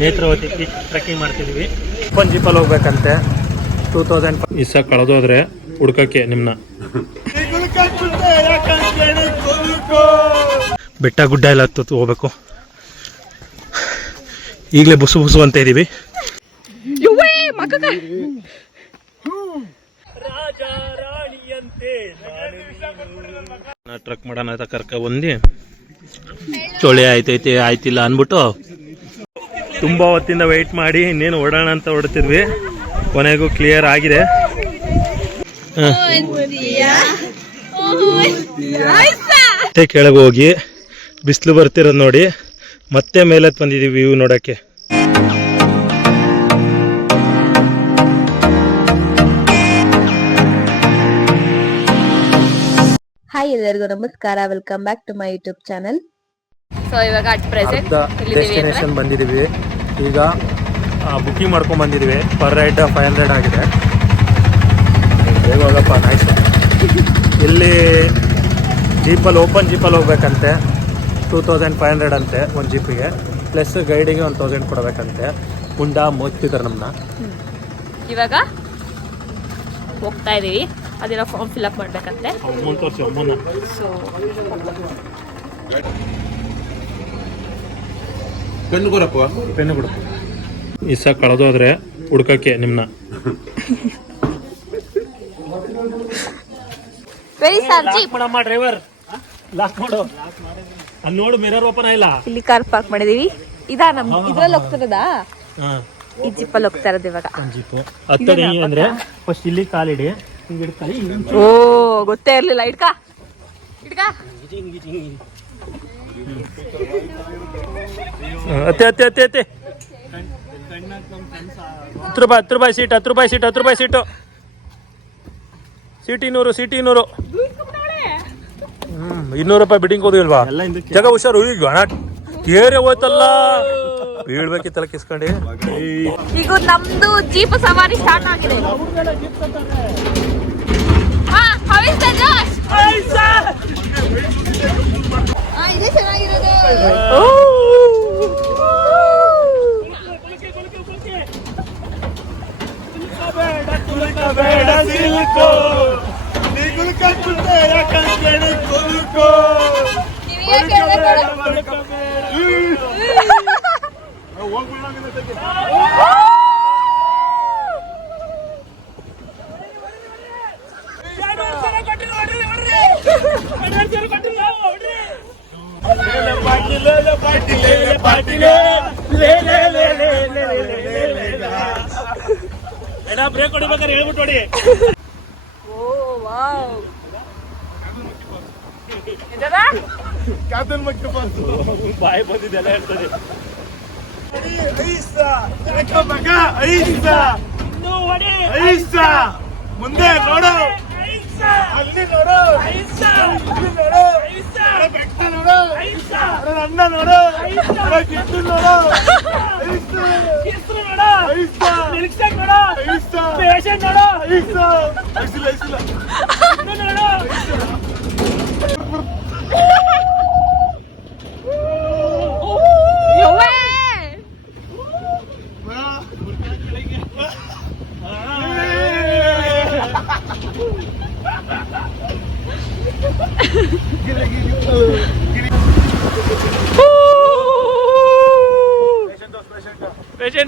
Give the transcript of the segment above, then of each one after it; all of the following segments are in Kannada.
ನೇತ್ರಾವತಿ ಪೀಕ್ ಟ್ರೆಕ್ಕಿಂಗ್ ಮಾಡ್ತಿದೀವಿ. ಜೀಪಲ್ಲಿ ಹೋಗ್ಬೇಕಂತೆ 2000 ಇಸ ಕಳೆದೋದ್ರೆ ಹುಡ್ಕಕ್ಕೆ ನಿಮ್ನ. ಬೆಟ್ಟ ಗುಡ್ಡ ಎಲ್ಲ ಹತ್ತು ಹೋಗ್ಬೇಕು. ಈಗಲೇ ಬುಸು ಬುಸು ಅಂತ ಇದೀವಿ. ಟ್ರಕ್ ಮಾಡೋಣ ಅಂತ ಕರ್ಕ ಬಂದು ಚೋಳಿ ಆಯ್ತೈತೆ ಆಯ್ತಿಲ್ಲ ಅಂದ್ಬಿಟ್ಟು ತುಂಬಾ ಹೊತ್ತಿಂದ ವೆಯ್ಟ್ ಮಾಡಿ ಇನ್ನೇನು ಓಡೋಣ ಅಂತ ಹೊಡ್ತಿದ್ವಿ. ಕೊನೆಗೂ ಕ್ಲಿಯರ್ ಆಗಿದೆ. ಕೆಳಗೆ ಹೋಗಿ ಬಿಸಿಲು ಬರ್ತಿರೋದು ನೋಡಿ ಮತ್ತೆ ಮೇಲೆ ಬಂದಿದೀವಿ ವ್ಯೂ ನೋಡಕ್ಕೆ. ಹಾಯ್ ಎಲ್ಲರಿಗೂ ನಮಸ್ಕಾರ, welcome back to my YouTube channel. So ಇವಾಗ ಅಟ್ ಪ್ರೆಸೆಂಟ್ ಡೆಸ್ಟಿನೇಷನ್ ಬಂದಿದ್ದೀವಿ. ಈಗ ಬುಕಿಂಗ್ ಮಾಡ್ಕೊಂಡು ಬಂದಿದ್ದೀವಿ. ಪರ್ ರೈಡ್ 500 ಆಗಿದೆ. ಹೋಗಪ್ಪ ನೈಸ್. ಇಲ್ಲಿ ಜೀಪಲ್ಲಿ ಓಪನ್ ಜೀಪಲ್ಲಿ ಹೋಗ್ಬೇಕಂತೆ 2500 ಅಂತೆ ಒಂದು ಜೀಪಿಗೆ, ಪ್ಲಸ್ ಗೈಡಿಗೆ 1000 ಕೊಡಬೇಕಂತೆ. ಹುಂಡ ಮೋಚ್ತಿದ್ದಾರೆ ನಮ್ಮನ್ನ. ಇವಾಗ ಹೋಗ್ತಾ ಇದೀವಿ. ಅದೇನೋ ಫಾರ್ಮ್ ಫಿಲ್ ಅಪ್ ಮಾಡ್ಬೇಕಂತೆ. ಸೊ ಪೆನ್ನು ಕೊಡಪ್ಪ. ಇಸ ಕಳೆದೋದ್ರೆ ಹುಡ್ಕಕ್ಕೆ ನಿಮ್ನ. ಡ್ರೈವರ್ ಲಾಕ್ ಮಾಡು. ಅಲ್ಲಿ ನೋಡು ಮಿರರ್ ಓಪನ್ ಆಗಿಲ್ಲ. ಇಲ್ಲಿ ಕಾರ್ ಪಾರ್ಕ್ ಮಾಡಿದೀವಿ. ಇದಾ ನಮ್ ಇದ್ರಲ್ಲಿ ಹೋಗ್ತಿರೋದಾ? ಈ ಜಿಪ್ಪಲ್ಲಿ ಹೋಗ್ತಾ ಇರೋದು ಇವಾಗ. ಜೀಪು ಹತ್ತಡಿ ಅಂದ್ರೆ ಫಸ್ಟ್ ಇಲ್ಲಿ ಕಾಲಿಡಿ. ಓ ಗೊತ್ತೇ ಇರ್ಲಿಲ್ಲ. ಇಡ್ಕ ಅತ್ತೆ ಅತ್ತೆ ಅತ್ತೆ ಅತ್ತೆ 10 ರೂಪಾಯಿ ಸೀಟ್ 10 ರೂಪಾಯಿ ಸೀಟು. ಸೀಟ್ 200 200 ರೂಪಾಯಿ ಬಿಟ್ಟಿಂಗ್ ಹೋದಿಲ್ವಾ? ಜಾಗ ಹುಷಾರು. ಈಗ ಹಣ ಕೇರೆ ಹೋಯ್ತಲ್ಲ, ಬೀಳ್ಬೇಕಿತ್ತಲ್ಲ ಕಿಸ್ಕೊಂಡಿ. ಈಗ ನಮ್ದು ಜೀಪ್ ಸವಾರಿ ಸ್ಟಾರ್ಟ್ ಆಗಿದೆ. ಇದೆ ಚೆನ್ನಾಗಿರೋದು. ಬ್ರೇಕ್ ಹೊಡಿಬೇಕಾದ್ರೆ ಹೇಳ್ಬಿಟ್ಟು ಹೊಡಿ. ಬಾಯಿ ಬಂದಿದ್ದೆಲ್ಲ ಹೇಳ್ತದೆ. ಮುಂದೆ ನೋಡು, ಅಲ್ಲಿ ನೋಡು, ಬೆಟ್ಟ ನೋಡು, ಅಣ್ಣ ನೋಡು, ಗಿಟ್ಟು ನೋಡು, ಪೇಷಂಟ್ ನೋಡು.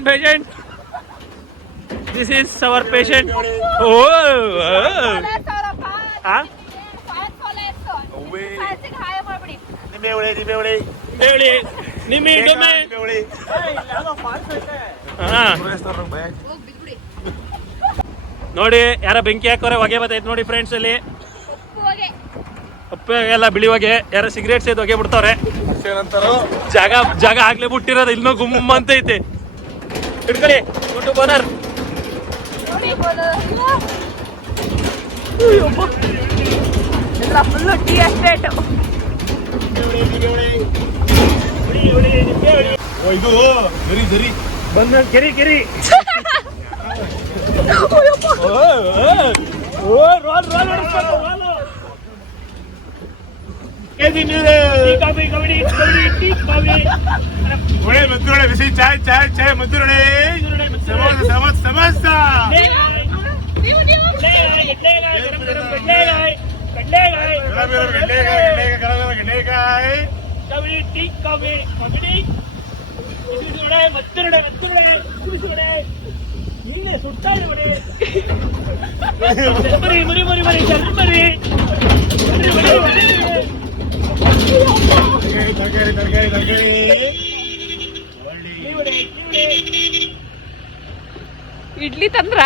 Patient. This is our patient. ನೋಡಿ ಯಾರ ಬೆಂಕಿ ಹಾಕೋರೆ ಹೊಗೆ ಬರ್ತೈತೆ ನೋಡಿ ಫ್ರೆಂಡ್ಸ್. ಅಲ್ಲಿ ಎಲ್ಲ ಬಿಳಿ ಹೊಗೆ, ಯಾರ ಸಿಗರೇಟ್ ಸೇದ್ ಹೊಗೆ ಬಿಡ್ತಾವ್ರೆ. ಜಾಗ ಆಗ್ಲೇ ಬಿಟ್ಟಿರೋದು ಇನ್ನೂ ಗುಮ್ಮ ಅಂತ ಐತೆ. ಹಿಡ್ಕೊಳ್ಳಿ YouTube owner. Full tea estate. ಇದು ಬಂದ ಕೆರಿ ಬಿಸಿ ಚಾಯ್ ಚಾಯ್ ಚಾಯ್ ಮದ್ದೂರೊಡೆ ಸಮೋಸ ಇಡ್ಲಿ ತಂದ್ರ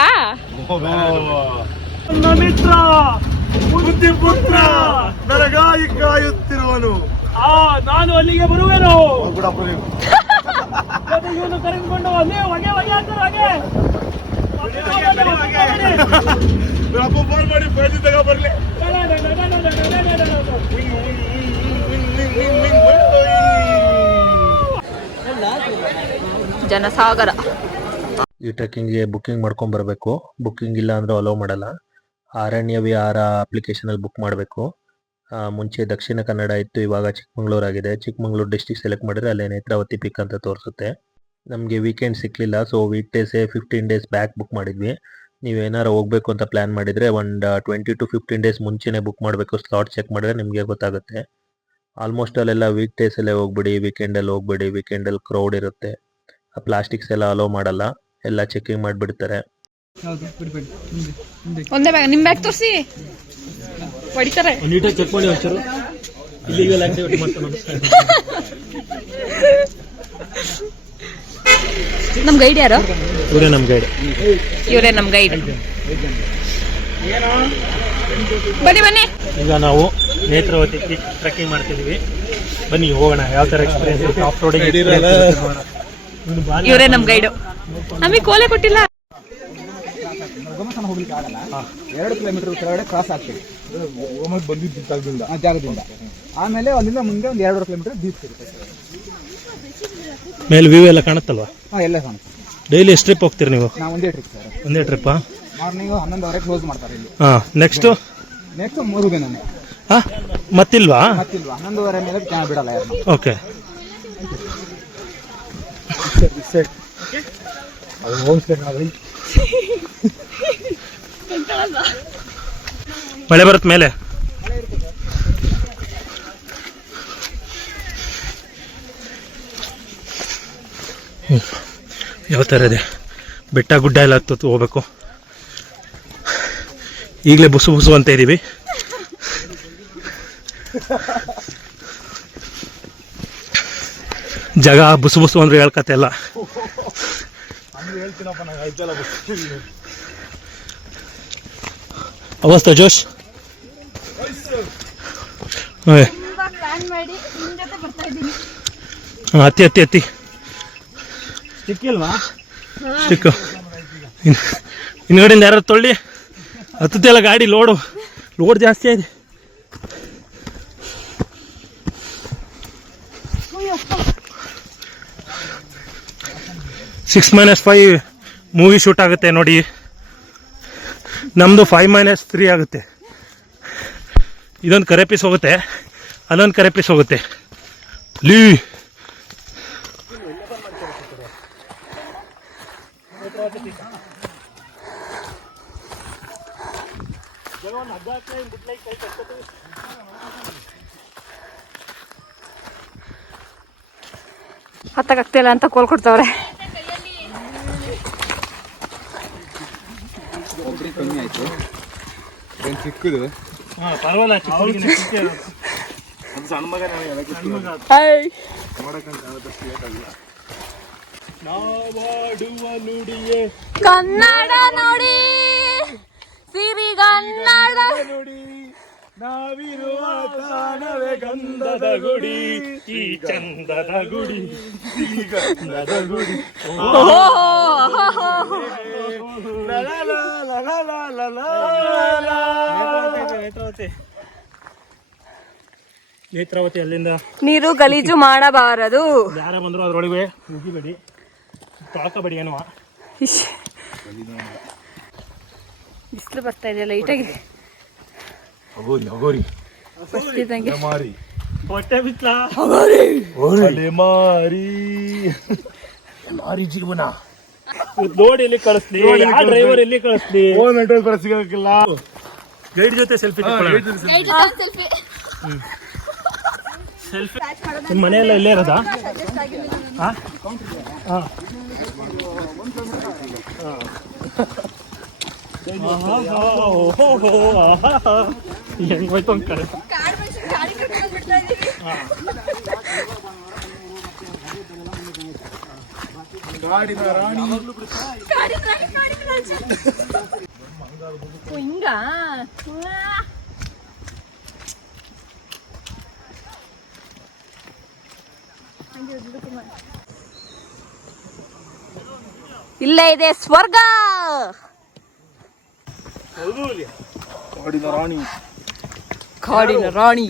ನನ್ನ ಮಿತ್ರ ಬುದ್ಧಿಪುತ್ರ ನನಗಾಗಿ ಕಾಯುತ್ತಿರುವನು. ನಾನು ಅಲ್ಲಿಗೆ ಬರುವೆನು. ಇವನು ಕರೆದುಕೊಂಡು ಹೊಗೆ ಫೋನ್ ಮಾಡಿ ಪೈಜಿ ತಗ ಬರ್ಲಿ. ಜನಸಾಗರ. ಈ ಟ್ರೆಕ್ಕಿಂಗ್ಗೆ ಬುಕ್ಕಿಂಗ್ ಮಾಡ್ಕೊಂಡು ಬರಬೇಕು. ಬುಕ್ಕಿಂಗ್ ಇಲ್ಲ ಅಂದರೆ ಅಲೋ ಮಾಡಲ್ಲ. ಅರಣ್ಯ ವಿಹಾರ ಅಪ್ಲಿಕೇಶನಲ್ಲಿ ಬುಕ್ ಮಾಡಬೇಕು. ಮುಂಚೆ ದಕ್ಷಿಣ ಕನ್ನಡ ಇತ್ತು, ಇವಾಗ ಚಿಕ್ಕಮಂಗ್ಳೂರು ಆಗಿದೆ. ಚಿಕ್ಕಮಂಗ್ಳೂರು ಡಿಸ್ಟಿಕ್ ಸೆಲೆಕ್ಟ್ ಮಾಡಿದ್ರೆ ಅಲ್ಲೇ ನೇತ್ರಾವತಿ ಪಿಕ್ ಅಂತ ತೋರಿಸುತ್ತೆ. ನಮಗೆ ವೀಕೆಂಡ್ ಸಿಕ್ಕಲಿಲ್ಲ, ಸೊ ವೀಕ್ ಡೇಸೇ 15 ಡೇಸ್ ಬ್ಯಾಕ್ ಬುಕ್ ಮಾಡಿದ್ವಿ. ನೀವೇನಾರು ಹೋಗ್ಬೇಕು ಅಂತ ಪ್ಲ್ಯಾನ್ ಮಾಡಿದರೆ ಒಂದು 20 to 15 ಡೇಸ್ ಮುಂಚೆನೇ ಬುಕ್ ಮಾಡಬೇಕು. ಸ್ಲಾಟ್ ಚೆಕ್ ಮಾಡಿದ್ರೆ ನಿಮಗೆ ಗೊತ್ತಾಗುತ್ತೆ. ಆಲ್ಮೋಸ್ಟ್ ಅಲ್ಲೆಲ್ಲ ವೀಕ್ ಡೇಸಲ್ಲೇ ಹೋಗ್ಬಿಡಿ, ವೀಕೆಂಡಲ್ಲಿ ಹೋಗ್ಬಿಡಿ. ವೀಕೆಂಡಲ್ಲಿ ಕ್ರೌಡ್ ಇರುತ್ತೆ. ಪ್ಲಾಸ್ಟಿಕ್ಸ್ ಎಲ್ಲ ಅಲೋ ಮಾಡಲ್ಲ, ಎಲ್ಲ ಚೆಕಿಂಗ್ ಮಾಡಿಬಿಡ್ತಾರೆ. ಒಂದೇ ಬ್ಯಾಗ್, ನಿಮ್ಮ ಬ್ಯಾಗ್ ತೋರಿಸಿ ಹೊಡಿತಾರೆ. ನೀಟಾಗಿ ಚೆಕ್ ಮಾಡಿ ಒಂಚೂರು. ಇಲ್ಲಿಗೆಲ್ಲ ಆಕ್ಟಿವಿಟಿ ಮಾಡ್ತಾರೆ. ನಮ್ ಗೈಡ್ ಯಾರು? ಇವರೇ ನಮ್ಮ ಗೈಡ್. ಬನ್ನಿ. ಈಗ ನಾವು ನೇತ್ರಾವತಿ ಟ್ರೆಕ್ಕಿಂಗ್ ಮಾಡ್ತಿದೀವಿ. ಬನ್ನಿ ಹೋಗೋಣ, ಯಾವ ತರ ಎಕ್ಸ್ಪೀರಿಯನ್ಸ್ ಆಫ್ ರೋಡಿಂಗ್. ಇವರೇ ನಮ್ ಗೈಡು. ನಮಗೆ ಕೋಲೆ ಕೊಟ್ಟಿಲ್ಲ. ಹೋಗ್ಲಿಕ್ಕೆ ಆಗಲ್ಲ. 2 ಕಿಲೋಮೀಟರ್ ಕೆಳಗಡೆ ಕ್ರಾಸ್ ಆಗ್ತೀವಿ ಬಂದಿದ್ದ ಜಾಗದಿಂದ. ಆಮೇಲೆ ಅಲ್ಲಿಂದ ಮುಂದೆ ಒಂದು 2.5 ಕಿಲೋಮೀಟರ್ ಬೀಚ್ ಇರುತ್ತೆ. ಮೇಲೆ ವ್ಯೂ ಎಲ್ಲ ಕಾಣುತ್ತಲ್ವಾ? ಎಲ್ಲ ಕಾಣುತ್ತೆ. ಡೈಲಿ ಎಷ್ಟು ಟ್ರಿಪ್ ಹೋಗ್ತೀರಿ ನೀವು? ನಾವು ಒಂದೇ ಟ್ರಿಪ್ ಸರ್. ಒಂದೇ ಟ್ರಿಪ್ಪಾ? ಮಾರ್ನಿಂಗ್ 11 ಕ್ಲೋಸ್ ಮಾಡ್ತಾರೆ ಇಲ್ಲಿ. ನೆಕ್ಸ್ಟ್ 3 ದಿನ. ಮತ್ತಿಲ್ವಾ? 11 ಮೇಲೆ ಜನ ಬಿಡಲ್ಲ ಯಾರು. ಓಕೆ. ಮಳೆ ಬರುತ್ತೆ ಮೇಲೆ. ಯಾವ ಥರ ಇದೆ ಬೆಟ್ಟ ಗುಡ್ಡ ಎಲ್ಲ ಹತ್ತು ಹೋಗ್ಬೇಕು. ಈಗಲೇ ಬುಸು ಅಂತ ಇದ್ದೀವಿ. ಜಾಗ ಬುಸು ಅಂದ್ರೆ ಹೇಳ್ಕತ್ತೆ ಎಲ್ಲ. ಅವಸ್ಥೆ ಜೋಶ್. ಹತ್ತಿ ಸ್ಟಿಕ್ ಹಿಂದ್ಗಡೆಯಿಂದ ಯಾರು ತೊಳ್ಳಿ ಹತ್ತಲ್ಲ. ಗಾಡಿ ಲೋಡ್ ಜಾಸ್ತಿ ಆಗಿದೆ. (6-5) ಮೂವಿ ಶೂಟ್ ಆಗುತ್ತೆ ನೋಡಿ. ನಮ್ಮದು 5-3 ಆಗುತ್ತೆ. ಇದೊಂದು ಕರೆ ಪೀಸ್ ಹೋಗುತ್ತೆ, ಅಲ್ಲೊಂದು ಕರೆ ಪೀಸ್ ಹೋಗುತ್ತೆ. ಹತ್ತಕ್ಕಾಗ್ತಿಲ್ಲ ಅಂತ ಕೋಲ್ ಕೊಡ್ತಾವ್ರೆ. ಕಮ್ಮಿ ಆಯ್ತು. ಚಿಕ್ಕದು ಪರವಾಗಿಲ್ಲ. ಸಣ್ಣ ಮಗ ನಾವಾಡುವ ನುಡಿಯೇ ಕನ್ನಡ ನೋಡಿ, ಸಿರಿಗನ್ನಡ ನುಡಿ, ನಾವಿರುವ ತಾಣವೇ ಗಂಧದ ಗುಡಿ, ಈ ಚಂದದ ಗುಡಿ, ಈ ಗಂಧದ ಗುಡಿ. ನೇತ್ರಾವತಿ ಅಲ್ಲಿಂದ ನೀರು ಗಲೀಜು ಮಾಡಬಾರದು. ಯಾರ ಬಂದ್ರು ಅದ್ರೊಳಗೆ ಮುಗಿಬೇಡಿ, ತೊಳ್ಕೋಬೇಡಿ. ಏನೋ ಬಿಸಿಲು ಬರ್ತಾ ಇದೆಯಲ್ಲ ಲೈಟಾಗಿ. ಹೊಟ್ಟೆ ಬಿತ್ಲಾ ಮಾರಿ ಜೀವನ ನೋಡಿ ಎಲ್ಲಿ ಕಳಿಸ್ಲಿ ಡ್ರೈವರ್ ಎಲ್ಲಿ ಕಳಿಸ್ಲಿ ಸಿಗಕ್ಕಿಲ್ಲ ಗೈಡ್ ಜೊತೆ ಸೆಲ್ಫಿ ಸೆಲ್ಫಿ ಮನೆಯೆಲ್ಲ ಇಲ್ಲೇ ಇರೋದಾ ಹೆಂಗೋಯ್ತು ಒಂದು ಕಡೆ ಹಿಂಗ ಇಲ್ಲೇ ಇದೆ ಸ್ವರ್ಗ. ಕಾಡಿನ ರಾಣಿ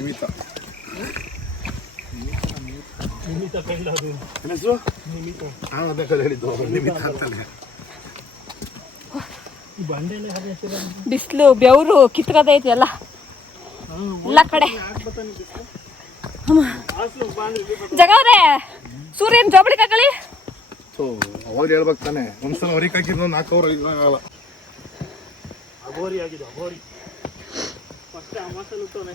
ಬಿಸಿಲು ಬೆವರು ಕಿತ್ಕದೈತಿ ಎಲ್ಲ ಕಡೆ. ಜಗವ್ರೆ ಸೂರ್ಯನ ಜೋಬಳಿ ಕಾಕಳಿ ಅವಾಗ ಹೇಳ್ಬೇಕು ತಾನೆ ಒಂದ್ಸಲ ಹೊರಗೆ ಹಾಕಿದ್ರು 4 ಅವರ್ ಆಗಲ್ಲ. ಅಗೋರಿ ಆಗಿದೆ ಅಗೋರಿ ಫಸ್ಟ್ ಅಮಾಸಲ್ಲಿ ಹುಟ್ಟೋನೆ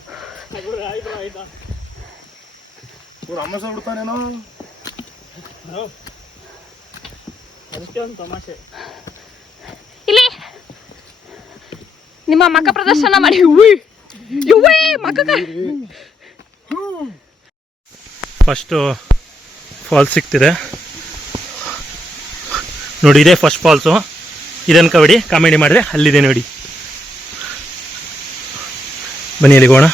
ಆಯ್ತಾ ಅಮ್ಮಸ ಬಿಡ್ತಾನೇನೋ ಅದಕ್ಕೆ ಒಂದು ತಮಾಷೆ. ಇಲ್ಲಿ ನಿಮ್ಮ ಮಕ್ಕ ಪ್ರದರ್ಶನ ಮಾಡಿ ಮಕ್ಕ ಫಸ್ಟು ಫಾಲ್ಸ್ ಸಿಗ್ತಿದೆ ನೋಡಿ. ಇದೇ ಫಸ್ಟ್ ಫಾಲ್ಸು. ಇದನ್ನು ಕಬಡ್ಡಿ ಕಾಮಿಡಿ ಮಾಡಿದ್ರೆ ಅಲ್ಲಿದೆ ನೋಡಿ. ಬನ್ನಿ ಅಲ್ಲಿಗೆ ಹೋಗೋಣ.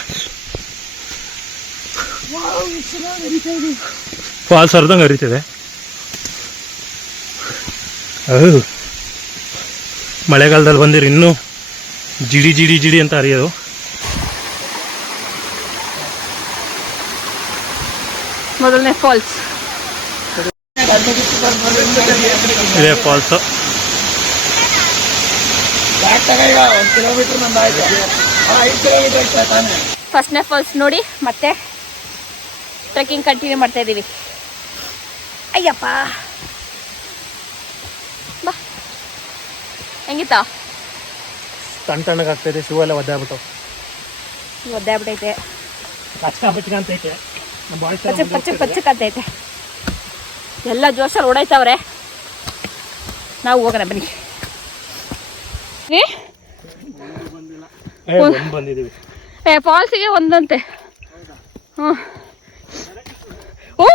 ಫಾಲ್ಸ್ ಹರಿದಂಗೆ ಹರಿತಿದೆ. ಮಳೆಗಾಲದಲ್ಲಿ ಬಂದಿರಿ ಇನ್ನೂ ಜಿಡಿ ಜಿಡಿ ಜಿಡಿ ಅಂತ ಹರಿಯೋದು. ಮೊದಲನೇ ಫಾಲ್ಸ್ ಇದೇ ಫಾಲ್ಸು. ಫಸ್ಟ್ನೇ ಫಾಲ್ಸ್ ನೋಡಿ ಮತ್ತೆ ಟ್ರೆಕ್ಕಿಂಗ್ ಕಂಟಿನ್ಯೂ ಮಾಡ್ತಾ ಇದ್ದೀವಿ. ಅಯ್ಯಪ್ಪ ಬಾ ಹೆಂಗಿತ್ತ? ತಣ್ಣಗಾಗ್ತೈತೆ. ಶೂ ಎಲ್ಲ ಒದ್ದಾಗ್ಬಿಟ್ಟು ಒದ್ದಾಗ್ಬಿಟ್ಟೈತೆ. ಕಚ್ಕಂತೈತೆ. ಪಚ್ಚಕ್ಕಂತೈತೆ. ಎಲ್ಲ ಜೋಶಲ್ಲಿ ಓಡಾಯ್ತವ್ರೆ. ನಾವು ಹೋಗೋಣ ಬನ್ನಿ. ಬಂದಿದ್ದೀವಿ ಫಾಲ್ಸಿಗೆ ಒಂದಂತೆ. ಹಾಂ ಓ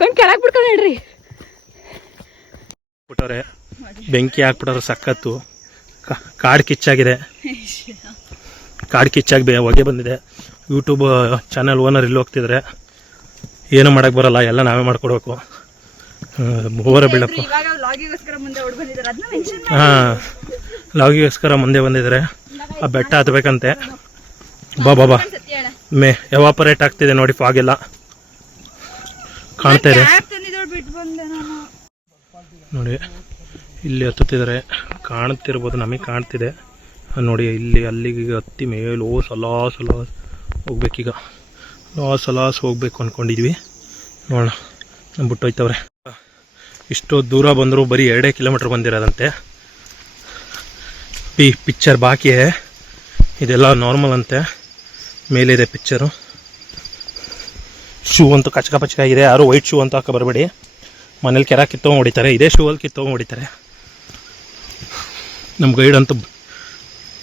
ಕಣ್ ಕೆಳಗೆ ಬಿಡ್ಕೊಂಡು ಹೇಳ್ರಿ. ಬಿಟ್ಟವ್ರೆ ಬೆಂಕಿ ಹಾಕ್ಬಿಟ್ಟವ್ರೆ ಸಖತ್ತು. ಕಾಡು ಕಿಚ್ಚಾಗಿದೆ. ಕಾಡು ಕಿಚ್ಚಾಗಿ ಹೊಗೆ ಬಂದಿದೆ. ಯೂಟ್ಯೂಬ್ ಚಾನಲ್ ಓನರ್ ಇಲ್ಲಿ ಹೋಗ್ತಿದ್ರೆ ಏನು ಮಾಡೋಕ್ಕೆ ಬರಲ್ಲ, ಎಲ್ಲ ನಾವೇ ಮಾಡ್ಕೊಡ್ಬೇಕು. Over build-up. ಹಾಂ ಲಾಗಿಗೋಸ್ಕರ ಮುಂದೆ ಬಂದಿದ್ದಾರೆ. ಆ ಬೆಟ್ಟ ಹತ್ಬೇಕಂತೆ. ಬಾ ಎವಾಪರೇಟ್ ಆಗ್ತಿದೆ ನೋಡಿ. ಫಾಗೆಲ್ಲ ಕಾಣ್ತಾ ಇದೆ ನೋಡಿ. ಇಲ್ಲಿ ಹತ್ತುತ್ತಿದ್ದಾರೆ. ಕಾಣ್ತಿರ್ಬೋದು, ನಮಗೆ ಕಾಣ್ತಿದೆ ನೋಡಿ. ಇಲ್ಲಿ ಅಲ್ಲಿಗೆ ಹತ್ತಿ ಮೇಲೋ ಸಲಾಸ್ ಹೋಗ್ಬೇಕೀಗ. ಸಲಾಸ್ ಹೋಗ್ಬೇಕು ಅಂದ್ಕೊಂಡಿದ್ವಿ. ನೋಡೋಣ ನಮ್ಮ ಬಿಟ್ಟೋಯ್ತವ್ರೆ. ಇಷ್ಟು ದೂರ ಬಂದರೂ ಬರೀ 2 ಕಿಲೋಮೀಟ್ರ್ ಬಂದಿರೋದಂತೆ. ಪಿಕ್ಚರ್ ಬಾಕಿ ಇದೆಲ್ಲ ನಾರ್ಮಲ್ ಅಂತೆ. ಮೇಲಿದೆ ಪಿಕ್ಚರು. ಶೂ ಅಂತೂ ಕಚ್ಕ ಆಗಿದೆ. ಯಾರು ವೈಟ್ ಶೂ ಅಂತ ಹಾಕೋ ಬರಬೇಡಿ. ಮನೇಲಿ ಕೆರ ಕಿತ್ತೋಗಿ ಹೊಡಿತಾರೆ. ಇದೇ ಶೂ ಅಲ್ಲಿ ಕಿತ್ತೋಗಿ ಹೊಡಿತಾರೆ. ನಮ್ಮ ಗೈಡ್ ಅಂತೂ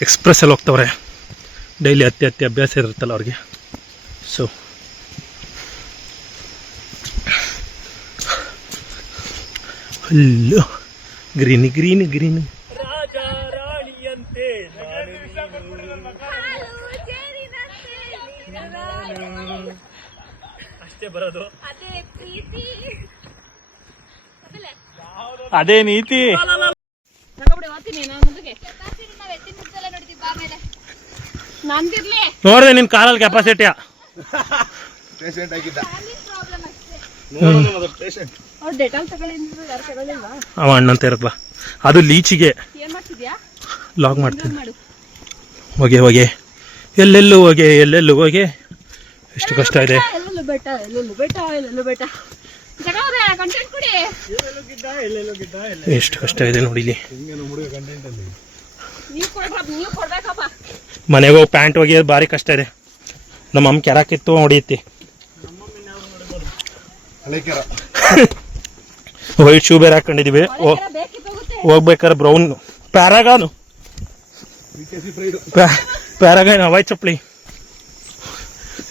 ಎಕ್ಸ್ಪ್ರೆಸ್ಸಲ್ಲಿ ಹೋಗ್ತವ್ರೆ. ಡೈಲಿ ಹತ್ತಿ ಅಭ್ಯಾಸ ಇರುತ್ತಲ್ಲ ಅವ್ರಿಗೆ. ಸೊ ಅಲ್ಲೋ ಗ್ರೀನ್ ರಾಜ ರಾಣಿಯಂತೆ ಅಷ್ಟೇ ಬರೋದು. ಅದೇ ನೀತಿ. ನೋಡಿದೆ ನಿನ್ ಕಾಲಲ್ಲಿ ಕೆಪಾಸಿಟಿಯ ಅವ ಅಣ್ಣಂತ ಇರತ್ವಾ. ಅದು ಲೀಚಿಗೆ ಲಾಗ್ ಮಾಡ್ತೀನಿ. ಹೊಗೆ ಎಲ್ಲೆಲ್ಲೂ ಹೋಗೆ ಎಷ್ಟು ಕಷ್ಟ ಇದೆ. ಎಷ್ಟು ಕಷ್ಟ ಇದೆ ನೋಡಿ ಇಲ್ಲಿ. ಮನೆಗೆ ಹೋಗಿ ಪ್ಯಾಂಟ್ ಒಗೆಯೋದು ಭಾರಿ ಕಷ್ಟ ಇದೆ. ನಮ್ಮ ಅಮ್ಮ ಕೆರಾಕಿತ್ತು ಹೊಡಿಯುತ್ತೆ. ವೈಟ್ ಶೂ ಬೇರೆ ಹಾಕೊಂಡಿದೀವಿ. ಹೋಗ್ಬೇಕಾದ್ರೆ ಬ್ರೌನ್ ಪ್ಯಾರಾಗಾನ್ ಹವಾಯ್ ಚಪ್ಪಲಿ.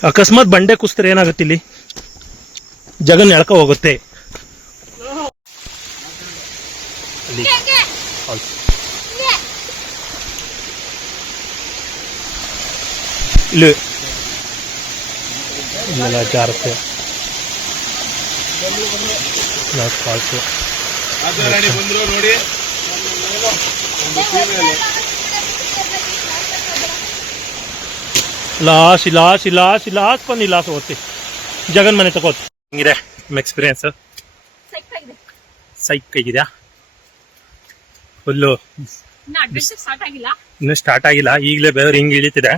ಅಕಸ್ಮಾತ್ ಬಂಡೆ ಕುಸ್ತರೆ ಏನಾಗುತ್ತೆ ಇಲ್ಲಿ, ಜಗನ್ ಎಳ್ಕ ಹೋಗುತ್ತೆ. ಇಲ್ಲಿ ಇಲ್ಲೆಲ್ಲ ಜಾರುತ್ತೆ. ಫಾಲ್ಸು ನೋಡಿ. ಲಾಸ್ ಬಂದು ಲಾಸ್ ಹೋಗುತ್ತೆ. ಜಗನ್ ಮನೆ ತಗೋತ್ ಹಿಂಗಿದೆ ನಿಮ್ಮ ಎಕ್ಸ್ಪೀರಿಯನ್ಸ್? ಸೈಕ್ ಆಗಿದ್ಯಾ? ಫುಲ್ಲು ಇನ್ನೂ ಸ್ಟಾರ್ಟ್ ಆಗಿಲ್ಲ, ಈಗಲೇ ಬೆವರು ಹಿಂಗೆ ಇಳಿತಿದೆ.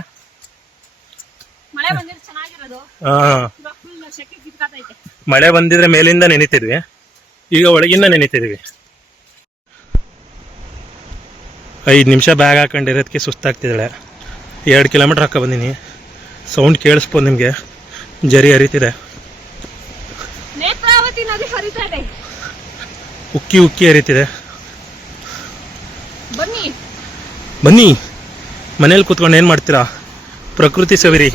ಮಳೆ ಬಂದಿದ್ರೆ ಮೇಲಿಂದ ನೆನಿತಿದ್ವಿ, ಈಗ ಒಳಗಿಂದ ನೆನಿತಿದ್ವಿ. 5 ನಿಮಿಷ ಬ್ಯಾಗ್ ಹಾಕೊಂಡಿರೋದಕ್ಕೆ ಸುಸ್ತಾಗ್ತಿದ್ದಾಳೆ. 2 ಕಿಲೋಮೀಟ್ರ್ ಹಾಕ ಬಂದೀನಿ. ಸೌಂಡ್ ಕೇಳಿಸ್ಬೋದು ನಿಮಗೆ, ಜರಿ ಹರಿತಿದೆ, ಉಕ್ಕಿ ಹರಿತಿದೆ. ಬನ್ನಿ ಮನೇಲಿ ಕೂತ್ಕೊಂಡು ಏನು ಮಾಡ್ತೀರಾ? ಪ್ರಕೃತಿ ಸವಿರಿ,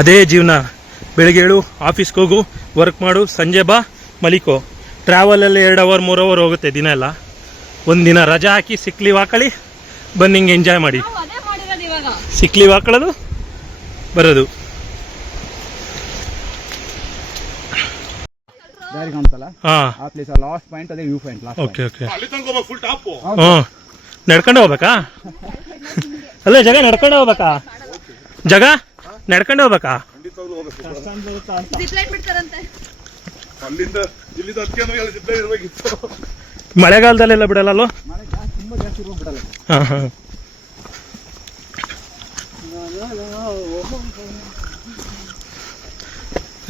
ಅದೇ ಜೀವನ. ಬೆಳಿಗ್ಗೆ ಹೇಳು, ಆಫೀಸ್ಗೆ ಹೋಗು, ವರ್ಕ್ ಮಾಡು, ಸಂಜೆ ಬಾ, ಮಲಿಕೋ. ಟ್ರಾವೆಲಲ್ಲಿ 2 ಅವರ್ 3 ಅವರ್ ಹೋಗುತ್ತೆ ದಿನ ಎಲ್ಲ. ಒಂದಿನ ರಜಾ ಹಾಕಿ ಸಿಕ್ ಲೀವ್ ಹಾಕೊಳ್ಳಿ, ಬಂದು ಹಿಂಗೆ ಎಂಜಾಯ್ ಮಾಡಿ. ಸಿಕ್ ಲೀವ್ ಹಾಕೊಳ್ಳೋದು, ಬರೋದು. ದಾರಿ ಕಾಣ್ತಲ್ಲ, ಹಾಂ, ಆ ಪ್ಲೇಸ್ ಲಾಸ್ಟ್ ಪಾಯಿಂಟ್, ಅದೇ ವ್ಯೂ ಪಾಯಿಂಟ್. Okay okay. ಹ್ಞೂ, ನಡ್ಕೊಂಡು ಹೋಗ್ಬೇಕಾ? ಅಲ್ಲ ಜಗ ನಡ್ಕೊಂಡು ಹೋಗ್ಬೇಕಾ? ಜಗ ನಡ್ಕೊಂಡು ಹೋಗ್ಬೇಕಾ? ಮಳೆಗಾಲದಲ್ಲೆಲ್ಲ ಬಿಡಲ್ಲ ಅಲ್ಲೋ? ಹಾಂ ಹಾಂ.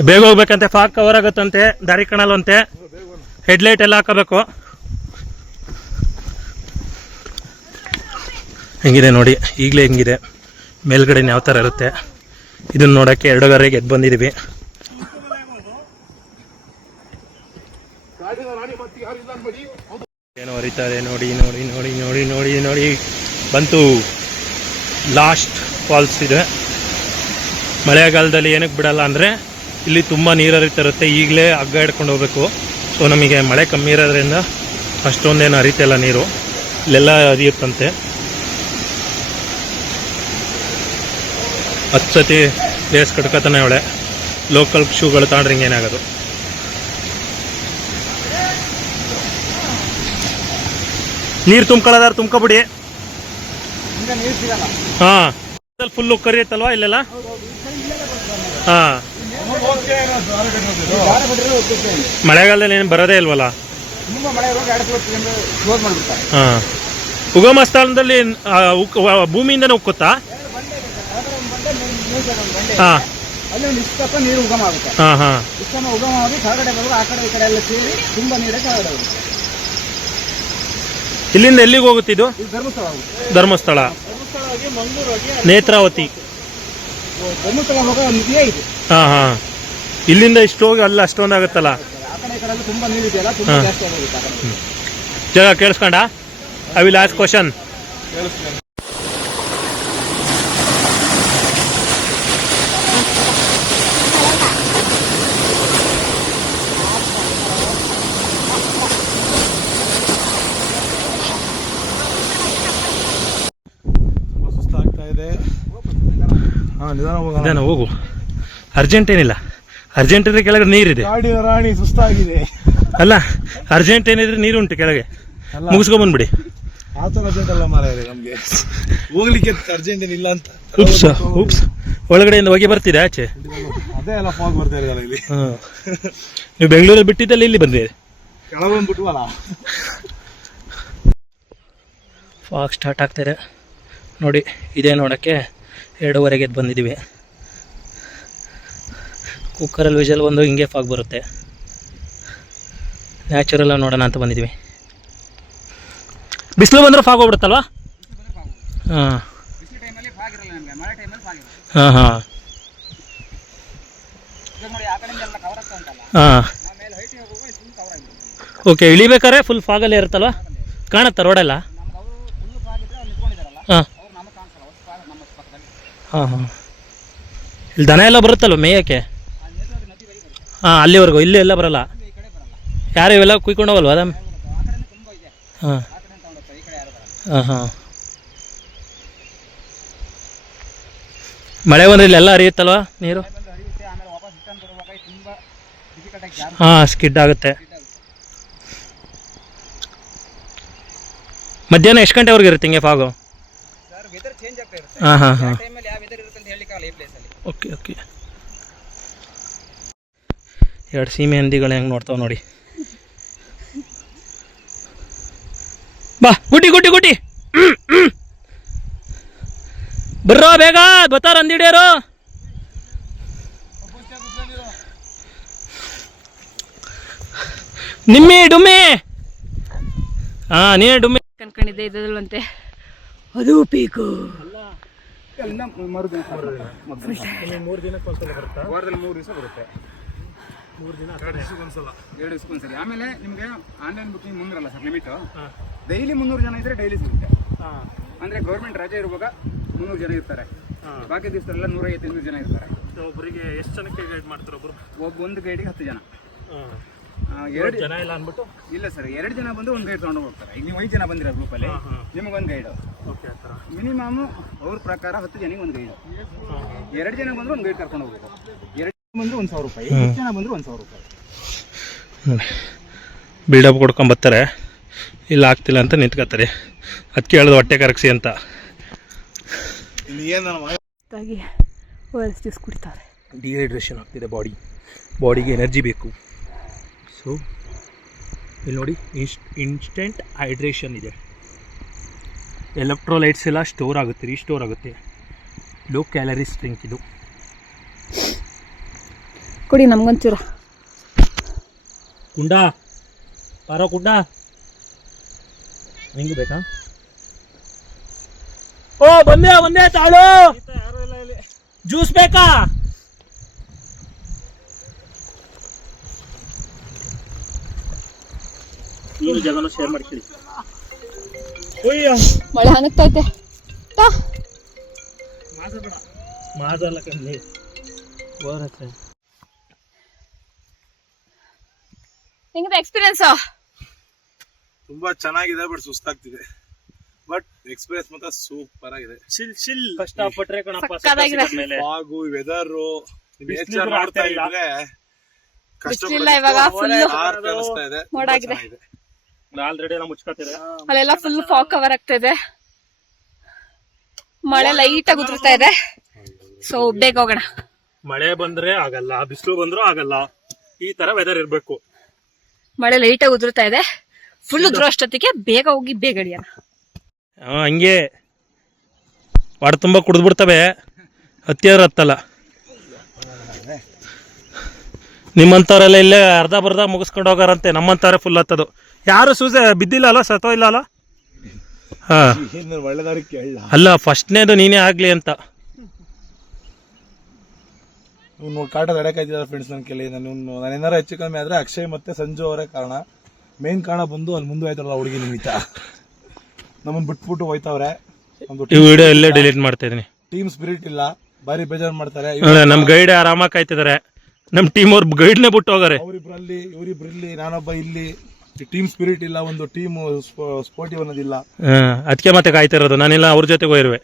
ಬೇಗ ಹೋಗ್ಬೇಕಂತೆ, ಫಾಗ್ ಕವರ್ ಆಗುತ್ತಂತೆ, ದಾರಿ ಕಾಣಲ್ವಂತೆ, ಹೆಡ್ಲೈಟ್ ಎಲ್ಲ ಹಾಕೋಬೇಕು. ಹೆಂಗಿದೆ ನೋಡಿ, ಈಗಲೇ ಹೆಂಗಿದೆ, ಮೇಲ್ಗಡೆ ಯಾವ ಥರ ಇರುತ್ತೆ. ಇದನ್ನು ನೋಡೋಕ್ಕೆ 2 ಎದ್ದು ಬಂದಿದ್ದೀವಿ. ಏನೋ ಹರಿತಾರೆ ನೋಡಿ ನೋಡಿ ನೋಡಿ ನೋಡಿ ನೋಡಿ ನೋಡಿ. ಬಂತು ಲಾಸ್ಟ್ ಫಾಲ್ಸ್ ಇದೆ. ಮಳೆಗಾಲದಲ್ಲಿ ಏನಕ್ಕೆ ಬಿಡಲ್ಲ ಅಂದರೆ ಇಲ್ಲಿ ತುಂಬ ನೀರು ಹರಿತಿರುತ್ತೆ, ಈಗಲೇ ಹಗ್ಗ ಹಿಡ್ಕೊಂಡು ಹೋಗ್ಬೇಕು. ಸೊ ನಮಗೆ ಮಳೆ ಕಮ್ಮಿ ಇರೋದ್ರಿಂದ ಅಷ್ಟೊಂದೇನು ಹರಿತಿಲ್ಲ ನೀರು, ಇಲ್ಲೆಲ್ಲ ಹರಿಯುತ್ತಂತೆ. 10 ಸತಿ ರೇಸ್ ಕಟ್ಕೊತಾನೆ ಅವಳೆ. ಲೋಕಲ್ ಶೂಗಳು ತಗೊಂಡ್ರೆ ಹಿಂಗೇನಾಗೋದು. ನೀರು ತುಂಬ್ಕೊಳ್ಳೋದಾದ್ರೆ ತುಂಬ್ಕೊಬಿಡಿ. ಹಾಂ, ಫುಲ್ಲು ಕರಿಯುತ್ತಲ್ವಾ ಇಲ್ಲೆಲ್ಲ? ಹಾಂ, ಮಳೆಗಾಲದಲ್ಲಿ ಏನು ಬರೋದೇ ಇಲ್ವಲ್ಲ? ಹಾಂ, ಉಗಮ ಸ್ಥಳದಲ್ಲಿ ಭೂಮಿಯಿಂದನೇ ಉಕ್ಕುತ್ತಾ? ಹಾಂ ಹಾಂ ಹಾಂ. ಇಲ್ಲಿಂದ ಎಲ್ಲಿಗೆ ಹೋಗುತ್ತಿದ್ದು? ಧರ್ಮಸ್ಥಳ, ನೇತ್ರಾವತಿ. ಹಾಂ ಹಾಂ. ಇಲ್ಲಿಂದ ಇಷ್ಟು ಹೋಗಿ ಅಲ್ಲ ಅಷ್ಟೊಂದಾಗುತ್ತಲ್ಲ. ಜಾಗ ಕೇಳಿಸ್ಕೊಂಡ? I will ask question. ನಿಧಾನ ಹೋಗು, ಅರ್ಜೆಂಟ್ ಏನಿಲ್ಲ. ಅರ್ಜೆಂಟ್ ಕೆಳಗೆ ನೀರಿದೆ. ರಾಣಿ ಸುಸ್ತಾಗಿದೆ ಅಲ್ಲ, ಅರ್ಜೆಂಟ್ ಏನಿದ್ರೆ ನೀರುಂಟು ಕೆಳಗೆ, ಮುಗಿಸ್ಕೊಂಡ್ಬಂದ್ಬಿಡಿ. ನಮ್ಗೆ ಹೋಗ್ಲಿಕ್ಕೆ ಅರ್ಜೆಂಟ್ ಏನಿಲ್ಲ ಅಂತ. ಉಪ್ಸ್ ಒಳಗಡೆಯಿಂದ ಹೋಗಿ ಬರ್ತಿದೆ ಆಚೆ. ಅದೇ ಎಲ್ಲ ಫಾಗ್ ಬರ್ತಾ ಇರಲ್ಲ ಇಲ್ಲಿ. ನೀವು ಬೆಂಗಳೂರಲ್ಲಿ ಬಿಟ್ಟಿದ್ದಲ್ಲಿ ಇಲ್ಲಿ ಬಂದಿದೆ. ಕೆಳಗೊಂಡ್ಬಿಟ್ವಲ್ಲ, ಫಾಗ್ ಸ್ಟಾರ್ಟ್ ಆಗ್ತಾಯಿದೆ ನೋಡಿ. ಇದೇ ನೋಡೋಕ್ಕೆ 2:30ಗೆ ಎದ್ದು ಬಂದಿದ್ದೀವಿ. ಕುಕ್ಕರಲ್ಲಿ ವಿಜಲ್ ಬಂದು ಹಿಂಗೆ ಫಾಗ್ ಬರುತ್ತೆ, ನ್ಯಾಚುರಲ್ ನೋಡೋಣ ಅಂತ ಬಂದಿದ್ದೀವಿ. ಬಿಸಿಲು ಬಂದರೆ ಫಾಗ್ ಹೋಗ್ಬಿಡುತ್ತಲ್ವಾ? ಹಾಂ ಹಾಂ ಹಾಂ ಹಾಂ. ಓಕೆ, ಇಳಿಬೇಕಾದ್ರೆ ಫುಲ್ ಫಾಗಲ್ಲೇ ಇರುತ್ತಲ್ವ? ಕಾಣುತ್ತಾ ರೋಡೆಲ್ಲ? ಹಾಂ ಹಾಂ ಹಾಂ. ಇಲ್ಲಿ ದನ ಎಲ್ಲ ಬರುತ್ತಲ್ವ ಮೇಯಕ್ಕೆ? ಹಾಂ, ಅಲ್ಲಿವರೆಗೂ. ಇಲ್ಲಿ ಎಲ್ಲ ಬರಲ್ಲ? ಯಾರು ಇವೆಲ್ಲ ಕುಯ್ಕೊಂಡು ಹೋಗಲ್ವ ಅದಮ್ಮ? ಹಾಂ ಹಾಂ ಹಾಂ. ಮಳೆ ಬಂದರೆ ಇಲ್ಲೆಲ್ಲ ಹರಿಯುತ್ತಲ್ವ ನೀರು? ಹಾಂ, ಸ್ಕಿಡ್ ಆಗುತ್ತೆ. ಮಧ್ಯಾಹ್ನ ಎಷ್ಟು ಗಂಟೆವರೆಗೆ ಇರುತ್ತೆ ಹಿಂಗೆ ಫಾಗು? ಹಾಂ ಹಾಂ ಹಾಂ. Okay okay. 2 ಸೀಮೆ ಹಂದಿಗಳು ಹೆಂಗೆ ನೋಡ್ತಾವೆ ನೋಡಿ. ಬಾ ಗುಟಿ ಗುಟಿ ಗುಟಿ, ಬರ್ರೋ ಬೇಗ, ಬತ್ತಾರ ಹಂದಿಡಿಯರು. ನಿಮ್ಮಿ ಡುಮ್ಮಿ. ಹಾಂ, ನೀನೇ ಡುಮ್ಮಿ ಕನ್ಕೊಂಡಿದ್ದೆ ಇದ್ದಲ್ವಂತೆ. ಅದು ಪೀಕು. 3 ದಿನಕ್ಕೆ ಒಂದ್ಸಲ ಬರುತ್ತಾ? ವಾರದಲ್ಲಿ 3 ದಿವಸ ಬರುತ್ತೆ. 2 ದಿವಸಕ್ಕೊಂದ್ಸಲ. ಆಮೇಲೆ ನಿಮಗೆ ಆನ್ಲೈನ್ ಬುಕ್ಕಿಂಗ್ ಮುಂದಿರಲ್ಲ ಸರ್ ಲಿಮಿಟ್. ಡೈಲಿ 300 ಜನ ಇದ್ರೆ ಡೈಲಿ ಸಿಗುತ್ತೆ. ಅಂದರೆ ಗೌರ್ಮೆಂಟ್ ರಜೆ ಇರುವಾಗ 300 ಜನ ಇರ್ತಾರೆ, ಬಾಕಿ ದಿವಸದಲ್ಲ 150 ಜನ ಇರ್ತಾರೆ. ಒಬ್ಬರಿಗೆ ಎಷ್ಟು ಜನಕ್ಕೆ ಗೈಡ್ ಮಾಡ್ತಾರೆ? ಒಂದು ಗೈಡಿಗೆ 10 ಜನ. 2 ಜನ ಇಲ್ಲ ಅಂದ್ಬಿಟ್ಟು? ಇಲ್ಲ ಸರ್, 2 ಜನ ಬಂದು ಒಂದು ಗೈಡ್ ತೊಗೊಂಡು ಹೋಗ್ತಾರೆ. ಈಗ ನೀವು 5 ಜನ ಬಂದಿರೋ ಗ್ರೂಪಲ್ಲಿ, ನಿಮಗೊಂದು ಗೈಡು. ಮಿನಿಮಮ್ ಅವ್ರ ಪ್ರಕಾರ 10 ಜನಿಗೆ ಒಂದು ಗೈಡು. 2 ಜನ ಬಂದ್ರೆ ಒಂದು ಗೈಡ್ ಕರ್ಕೊಂಡು ಹೋಗ್ಬೇಕು. 2 ಜನ ಬಂದ್ರೆ 1,000 ರೂಪಾಯಿ, 10 ಜನ ಬಂದ್ರೆ 1,000 ರೂಪಾಯಿ. ಬಿಲ್ಡಪ್ ಕೊಡ್ಕೊಂಬರ್ತಾರೆ, ಇಲ್ಲ ಆಗ್ತಿಲ್ಲ ಅಂತ ನಿಂತ್ಕೊತಾರೆ. ಅದಕ್ಕೆ ಹೇಳೋದು ಹೊಟ್ಟೆ ಕರಗಿಸಿ ಅಂತ. ಜ್ಯೂಸ್ ಕುಡಿತಾರೆ. ಡಿಹೈಡ್ರೇಷನ್ ಆಗ್ತಿದೆ ಬಾಡಿಗೆ ಎನರ್ಜಿ ಬೇಕು. ಸೊ ಇಲ್ಲಿ ನೋಡಿ, ಇನ್ಸ್ಟೆಂಟ್ ಹೈಡ್ರೇಷನ್ ಇದೆ. ಎಲೆಕ್ಟ್ರೋಲೈಟ್ಸ್ ಎಲ್ಲ ಸ್ಟೋರ್ ಆಗುತ್ತೆ, ರೀಸ್ಟೋರ್ ಆಗುತ್ತೆ. ಲೋ ಕ್ಯಾಲರೀಸ್ ಡ್ರಿಂಕ್ ಇದು. ಕುಡಿ ನಮ್ಗೊಂಚೂರ. ಕುಂಡ ಪಾರೋ ಕುಂಡ ನಿಂಗೂ ಬೇಕಾ? ಓ ಬಂದೆ ತಾಳು. ಜ್ಯೂಸ್ ಬೇಕಾ? ನೀರು ಜಗನು ಶೇರ್ ಮಾಡ್ಕೊಳ್ಳಿ. ಮಳೆ ಹನಗ್ತೈತೆ. ಮಾದಲ್ಲ ಕಣ್ಣಿ ಬರುತ್ತೆ. ಹೆಂಗಿದೆ ಎಕ್ಸ್ಪೀರಿಯನ್ಸ್? ತುಂಬಾ ಚೆನ್ನಾಗಿದೆ, ಬಟ್ ಸುಸ್ತಾಗ್ತಿದೆ. ಬಟ್ ಎಕ್ಸ್ಪೀರಿಯನ್ಸ್ ಮಾತ್ರ ಸೂಪರ್ ಆಗಿದೆ. ಚಿಲ್ ಕಷ್ಟಪಟ್ರೆ ಕಣಪ್ಪ. ಫಾಗು, ವೆದರು, ನೇಚರ್ ನೋಡ್ತಾ ಇದ್ರೆ ಬಿಸಿಲಿಲ್ಲ ಇವಾಗ, ಫುಲ್ ಕಾಣಿಸ್ತಾ ಇದೆ. ಮೋಡಾಗಿದೆ. ಆಲ್ರೆಡಿ ಎಲ್ಲ ಮುಚ್ಕೋತಿದೆ. ಅಲ್ಲೆಲ್ಲ ಫುಲ್ ಫಾಗ್ ಕವರ್ ಆಗ್ತಾ ಇದೆ. ಮಳೆ ಲೈಟ್ ಆಗಿ ಉದುರ್ತಾ ಇದೆ. ಸೊ ಬೇಗ ಹೋಗೋಣ. ಮಳೆ ಬಂದ್ರೆ ಆಗಲ್ಲ, ಬಿಸಿಲು ಬಂದ್ರೂ ಆಗಲ್ಲ, ಈ ತರ ವೆದರ್ ಇರ್ಬೇಕು. ಮಳೆ ಲೈಟ್ ಆಗಿ ಉದುರ್ತಾ ಇದೆ. ಫುಲ್ ಉದುರೋ ಅಷ್ಟೊತ್ತಿಗೆ ಬೇಗ ಹೋಗಿ ಬೇಗ ಹಿಡಿಯೋಣ. ಹಂಗೆ ವಾಡ ತುಂಬಾ ಕುಡಿದ್ಬಿಡ್ತವೆ, ಹತ್ತಿಯಾರ ಹತ್ತಲ್ಲ. ನಿಮ್ಮಂತವ್ರೆಲ್ಲ ಇಲ್ಲೇ ಅರ್ಧ ಬರ್ಧ ಮುಗಿಸ್ಕೊಂಡು ಹೋಗಾರಂತೆ, ನಮ್ಮಂತವ್ರೆ ಫುಲ್ ಹತ್ತದು. ಯಾರು ಸೂಸೆ ಬಿದ್ದಿಲ್ಲ ಅಲ್ಲ, ಸತ್ತೋ ಇಲ್ಲ ಅಲ್ಲ? ಹಾ ಅಲ್ಲ, ಫಸ್ಟ್ನೇದು ನೀನೇ ಆಗ್ಲಿ ಅಂತ. ಕಾಟ ತಡೆಕಾಯ್ತಿದ್ದಾರೆ ಫ್ರೆಂಡ್ಸ್. ನನ್ನ ಕೆಲ ನಾನು ಏನಾರು ಹೆಚ್ಚು ಕಮ್ಮಿ ಆದ್ರೆ ಅಕ್ಷಯ್ ಮತ್ತೆ ಸಂಜು ಅವರೇ ಕಾರಣ. ಮೇನ್ ಕಾರಣ ಬಂದು ಅಲ್ಲಿ ಮುಂದೆ ಹೋಯ್ತಾರಲ್ಲ ಹುಡುಗಿ ನಿಮಿತ್ತ, ನಮ್ಮನ್ನ ಬಿಟ್ಬಿಟ್ಟು ಹೋಯ್ತವ್ರೆ. ಈ ವಿಡಿಯೋ ಎಲ್ಲೇ ಡಿಲೀಟ್ ಮಾಡ್ತಾ ಇದೀನಿ. ಟೀಮ್ ಸ್ಪಿರಿಟ್ ಇಲ್ಲ, ಬಾರಿ ಬೇಜಾರು ಮಾಡ್ತಾರೆ. ನಮ್ ಗೈಡ್ ಆರಾಮಾಗಿ ಕಾಯ್ತಿದಾರೆ, ನಮ್ ಟೀಮ್ ಅವ್ರ ಗೈಡ್ನೇ ಬಿಟ್ಟು ಹೋಗಾರೆ. ಅವರಿಬ್ರಲ್ಲಿ ಇವರಿಬ್ರಲ್ಲಿ ನಾನೊಬ್ಬ ಇಲ್ಲಿ. ಟೀಮ್ ಸ್ಪಿರಿಟ್ ಇಲ್ಲ, ಒಂದು ಟೀಮ್ ಸ್ಪೋರ್ಟಿವ್ ಅನ್ನೋದಿಲ್ಲ. ಅದಕ್ಕೆ ಮತ್ತೆ ಕಾಯ್ತಿರೋದು. ನಾನಿಲ್ಲ ಅವ್ರ ಜೊತೆಗೆ ಹೋಗಿರುವೆ.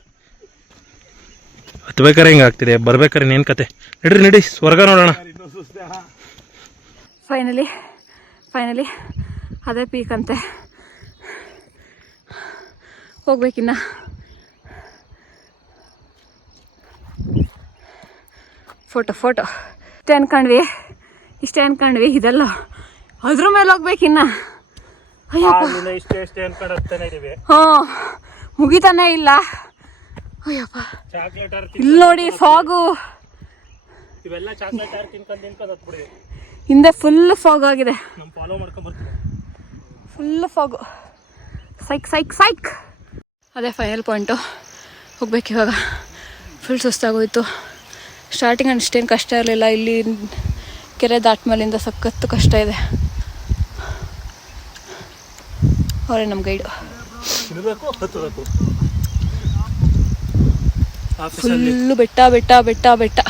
ಹತ್ಬೇಕಾರೆ ಹಿಂಗ ಆಗ್ತಿದೆ, ಬರ್ಬೇಕಾರೆ ಏನ್ ಕತೆ. ನಡಿ ಸ್ವರ್ಗ ನೋಡೋಣ. ಫೈನಲಿ ಅದೇ ಪೀಕ್ ಅಂತೆ. ಹೋಗ್ಬೇಕಿನ್ನ. ಫೋಟೋ ಇಷ್ಟೇ ಅನ್ಕೊಂಡ್ವಿ. ಇದೆಲ್ಲ ಅದ್ರ ಮೇಲೆ ಹೋಗ್ಬೇಕಿನ್ನ. ಅಯ್ಯಪ್ಪ, ಮುಗಿತಾನೆ ಇಲ್ಲ. ಅಯ್ಯಪ್ಪ ಚಾಕ್ಲೇಟ್ ಇಲ್ಲಿ ನೋಡಿ ಫಾಗು, ಇವೆಲ್ಲ ಚಾಕ್ಲೇಟ್ ತಿನ್ಕೊಂಡು ಹತ್ಬಿಡಿ. ಹಿಂದೆ ಫುಲ್ ಫಾಗ್ ಆಗಿದೆ, ನಮ್ಮ ಫಾಲೋ ಮಾಡ್ಕೊಂಡ್ ಬರ್ತೀವಿ. Full fog. ಸೈಕ್ ಸೈಕ್ ಸೈಕ್. ಅದೇ ಫೈನಲ್ ಪಾಯಿಂಟು, ಹೋಗ್ಬೇಕು ಇವಾಗ. ಫುಲ್ ಸುಸ್ತಾಗೋಯ್ತು. ಸ್ಟಾರ್ಟಿಂಗ್ ಅಷ್ಟೇನು ಕಷ್ಟ ಇರಲಿಲ್ಲ, ಇಲ್ಲಿ ಕೆರೆ ದಾಟ್ಮೇಲಿಂದ ಸಖತ್ತು ಕಷ್ಟ ಇದೆ. ಅವರೇ ನಮ್ಮ ಗೈಡು. ಇರಬೇಕು ಹತ್ತಬೇಕು. ಫುಲ್ಲು ಬೆಟ್ಟ ಬೆಟ್ಟ ಬೆಟ್ಟ ಬೆಟ್ಟ.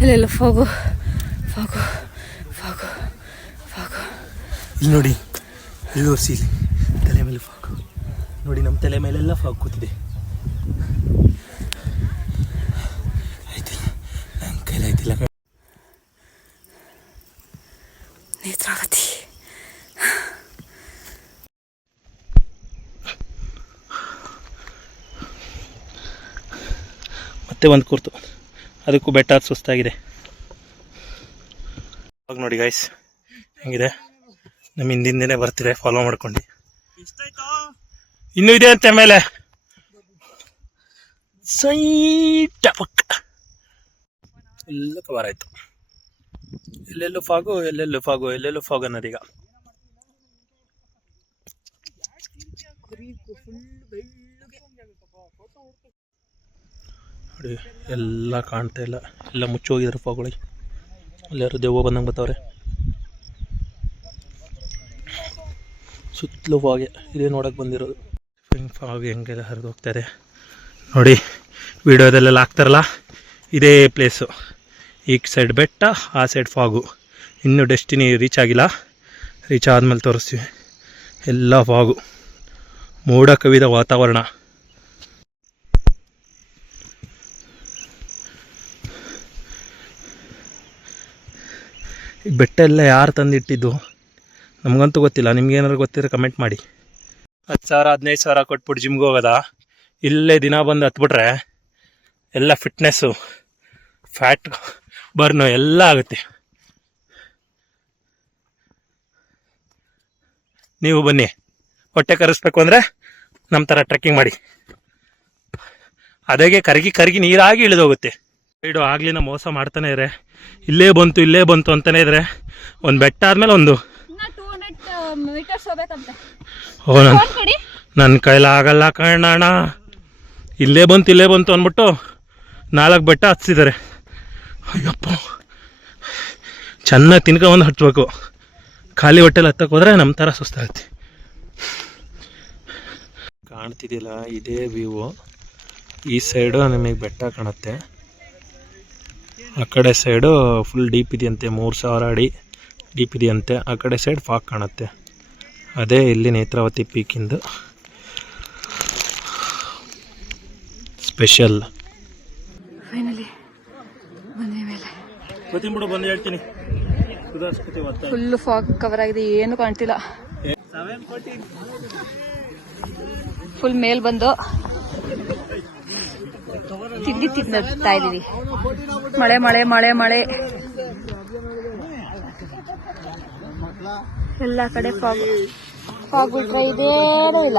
ಇಲ್ಲೆಲ್ಲ ಫಾಗು ಫಾಗು ಫಾಗು ಫಾಗು. ಇಲ್ಲಿ ನೋಡಿ, ಇಲ್ಲಿ ಒರ್ಸಿ, ಇಲ್ಲಿ ತಲೆ ಮೇಲೆ ಫಾಗು ನೋಡಿ, ನಮ್ಮ ತಲೆ ಮೇಲೆಲ್ಲ ಫಾಗ್ ಕೂತಿದೆ. ಆಯ್ತಿಲ್ಲ, ನನ್ನ ಕೈಲಿ ಆಯ್ತಿಲ್ಲ. ನೇತ್ರಾವತಿ. ಮತ್ತೆ ಒಂದು ಕೂರ್ತು, ಅದಕ್ಕೂ ಬೆಟ್ಟ ಸುಸ್ತಾಗಿದೆ. ಇವಾಗ ನೋಡಿ ಗೈಸ್ ಹೆಂಗಿದೆ, ನಮ್ಮ ಹಿಂದಿಂದೇನೆ ಬರ್ತಿದೆ, ಫಾಲೋ ಮಾಡ್ಕೊಂಡು. ಇನ್ನೂ ಇದೆ ಅಂತೆ ಮೇಲೆ ಸೈಟಪಕ್ ಎಲ್ಲ ಕವರ್ ಆಯ್ತು. ಎಲ್ಲೆಲ್ಲೂ ಫಾಗು, ಎಲ್ಲೆಲ್ಲೂ ಫಾಗು, ಎಲ್ಲೆಲ್ಲೂ ಫಾಗ್ ಅನ್ನೋದೀಗ. ನೋಡಿ ಎಲ್ಲ ಕಾಣ್ತಾ ಇಲ್ಲ, ಎಲ್ಲ ಮುಚ್ಚೋಗಿದ್ರು ಫಾಗ್ಗಳಿಗೆ. ಅಲ್ಲಾರು ದೆವ್ವ ಬಂದಂಗೆ ಬರ್ತಾವ್ರೆ. ಸುತ್ತಲೂ ಫಾಗೆ ಇದೇ ನೋಡಕ್ಕೆ ಬಂದಿರೋದು. ಫಾಗ್ ಹೆಂಗೆಲ್ಲ ಹರಿದು ಹೋಗ್ತಾರೆ ನೋಡಿ. ವಿಡಿಯೋದಲ್ಲೆಲ್ಲ ಹಾಕ್ತಾರಲ್ಲ, ಇದೇ ಪ್ಲೇಸು. ಈ ಸೈಡ್ ಬೆಟ್ಟ, ಆ ಸೈಡ್ ಫಾಗು. ಇನ್ನೂ ಡೆಸ್ಟಿನಿ ರೀಚ್ ಆಗಿಲ್ಲ, ರೀಚ್ ಆದಮೇಲೆ ತೋರಿಸ್ತೀವಿ. ಎಲ್ಲ ಫಾಗು, ಮೋಡ ಕವಿದ ವಾತಾವರಣ. ಈ ಬೆಟ್ಟ ಎಲ್ಲ ಯಾರು ತಂದಿಟ್ಟಿದ್ದು ನಮಗಂತೂ ಗೊತ್ತಿಲ್ಲ. ನಿಮ್ಗೇನಾದ್ರು ಗೊತ್ತಿದ್ರೆ ಕಮೆಂಟ್ ಮಾಡಿ. 10,000 15,000 ಕೊಟ್ಬಿಟ್ಟು ಜಿಮ್ಗೆ ಹೋಗೋದ, ಇಲ್ಲೇ ದಿನ ಬಂದು ಹತ್ಬಿಟ್ರೆ ಎಲ್ಲ ಫಿಟ್ನೆಸ್ಸು, ಫ್ಯಾಟ್ ಬರ್ನು ಎಲ್ಲ ಆಗುತ್ತೆ. ನೀವು ಬನ್ನಿ, ಹೊಟ್ಟೆ ಕರೆಸ್ಬೇಕು ಅಂದರೆ ನಮ್ಮ ಥರ ಟ್ರೆಕ್ಕಿಂಗ್ ಮಾಡಿ. ಅದಾಗೆ ಕರಗಿ ನೀರಾಗಿ ಇಳಿದೋಗುತ್ತೆ. ಸೈಡು ಆಗ್ಲಿನ ಮೋಸ ಮಾಡ್ತಾನೆ ಇದ್ರೆ, ಇಲ್ಲೇ ಬಂತು ಅಂತಾನೆ ಇದ್ರೆ, ಒಂದು ಬೆಟ್ಟ ಆದ್ಮೇಲೆ ಒಂದು ನನ್ನ ಕೈಲಾಗಲ್ಲ ಕಣ್ಣಣ್ಣ. ಇಲ್ಲೇ ಬಂತು ಅಂದ್ಬಿಟ್ಟು 4 ಬೆಟ್ಟ ಹತ್ಸಿದ್ದಾರೆ. ಅಯ್ಯಪ್ಪ, ಚೆನ್ನಾಗಿ ತಿನ್ಕೊಂಬಂದು ಹತ್ಬೇಕು. ಖಾಲಿ ಹೊಟ್ಟೆಲಿ ಹತ್ತಕ್ಕೆ ಹೋದ್ರೆ ನಮ್ಮ ಥರ ಸುಸ್ತಾಗುತ್ತೆ. ಕಾಣ್ತಿದ್ದಿಲ್ಲ, ಇದೇ ವ್ಯೂ. ಈ ಸೈಡು ನಮಗೆ ಬೆಟ್ಟ ಕಾಣುತ್ತೆ, ಆ ಕಡೆ ಸೈಡು ಫುಲ್ ಡೀಪ್ ಇದೆಯಂತೆ, 3000 ಅಡಿ ಡೀಪ್ ಇದೆಯಂತೆ. ಆ ಕಡೆ ಸೈಡ್ ಫಾಗ್ ಕಾಣುತ್ತೆ. ಅದೇ ಇಲ್ಲಿ ನೇತ್ರಾವತಿ ಪೀಕಿಂದು ಸ್ಪೆಷಲ್. ಫೈನಲಿ ಬಂದ್ವಿ ಮೇಲೆ. ಬಂದು ಹೇಳ್ತೀನಿ, ಫುಲ್ ಫಾಗ್ ಕವರ್ ಆಗಿದೆ, ಏನು ಕಾಣ್ತಿಲ್ಲ. ಫುಲ್ ಮೇಲ್ ಬಂದು ತಿನ್ನುತ್ತಾ ಇದೀವಿ. ಮಳೆ ಮಳೆ ಮಳೆ ಮಳೆ ಎಲ್ಲ ಕಡೆ ಫಾಗ್ ಬಿಟ್ರೆ ಇದೇನೂ ಇಲ್ಲ.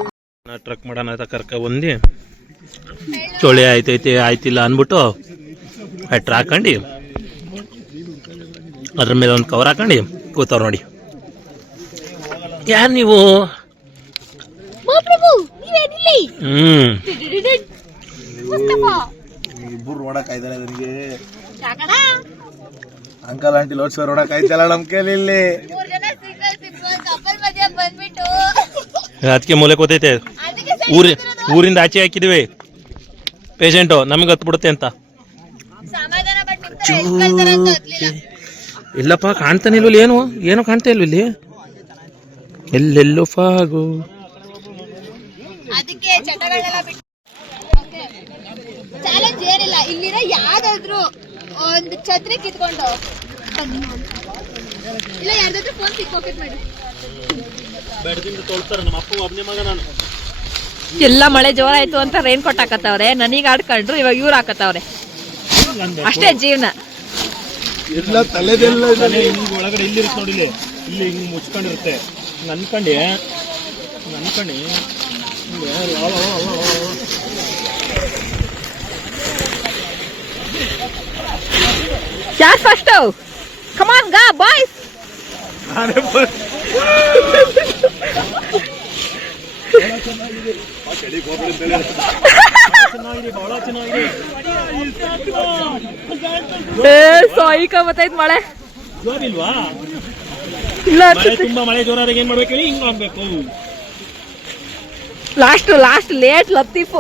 ಟ್ರಕ್ ಮಾಡೋಣ ಅಂತ ಕರ್ಕ ಬಂದು ಚೋಳಿ ಆಯ್ತಿಲ್ಲ ಅಂದ್ಬಿಟ್ಟು ಟ್ರಕ್ ಹಾಕೊಂಡು ಅದ್ರ ಮೇಲೆ ಒಂದು ಕವರ್ ಹಾಕೊಂಡು ಕೂತವ್ರು ನೋಡಿ. ಯಾರು ನೀವು? ಇಬ್ಬರು ನೋಡಕ್ ಆಯ್ತಲ್ಲ ನನಗೆ. ಅಂಕಲ್ ಆಂಟಿ ಲೋಡ್ಸ್ಕರ್ ನೋಡಕ್ ಆಯ್ತಲ್ಲ ನಮ್ ಕೈಲಿ. ಇಲ್ಲಿ ಅದಕ್ಕೆ ಮೂಲೆ ಕೂತೈತೆ. ಊರಿಂದ ಆಚೆ ಹಾಕಿದ್ವಿ ಪೇಷಂಟು, ನಮಗೆ ಹತ್ಬಿಡುತ್ತೆ ಅಂತ. ಇಲ್ಲಪ್ಪ, ಕಾಣ್ತಾನೆ ಇಲ್ವಲ್ಲಿ, ಏನು ಕಾಣ್ತಾ ಇಲ್ವ ಇಲ್ಲಿ. ಎಲ್ಲೆಲ್ಲೂ ಫಾಗು. ಅದಕ್ಕೆ ಚಟಗಳೆಲ್ಲ ಬಿಟ್ಟು ಚಾಲೆಂಜ್ ಏನಿಲ್ಲ. ಇಲ್ಲಿರೋ ಯಾವ್ದಾದ್ರು ಒಂದು ಛತ್ರಿ ಕಿತ್ಕೊಂಡು ಇಲ್ಲ ಯಾರ್ದಾದ್ರು ಫೋನ್ ಪಾಕೆಟ್ ಮಾಡಿ. ಎಲ್ಲ ಮಳೆ ಜೋರಾಯ್ತು ಅಂತ ರೈನ್ ಕೋಟ್ ಹಾಕತ್ತವ್ರೆ, ನನಗೆ ಆಡ್ಕೊಂಡ್ರು, ಇವಾಗ ಇವ್ರು ಹಾಕತ್ತವ್ರೆ. ಅಷ್ಟೇ ಜೀವನ. ಎಲ್ಲ ತಲೆದೆಲ್ಲ ಒಳಗಡೆ ಇಲ್ಲಿ ನೋಡಿ, ಇಲ್ಲಿ ಹಿಂಗೆ ಮುಚ್ಕೊಂಡಿರುತ್ತೆ. ಹಿಂಗೆ ಅನ್ಕೊಂಡು ಯಾರು ಫಸ್ಟ್? ಕಮಾನ್ ಗಾ ಬಾಯ್ಸ್. ಸಾಯಿಕ ಬತ್ತೈತ್ ಮಳೆ. ಜೋರಿಲ್ವಾ? ಇಲ್ಲ ತುಂಬಾ ಮಳೆ ಜೋರಾದಾಗ ಏನ್ ಮಾಡ್ಬೇಕು ಹೇಳಿ? ಹಿಂಗ್ ಆಗ್ಬೇಕು. Last late Latif.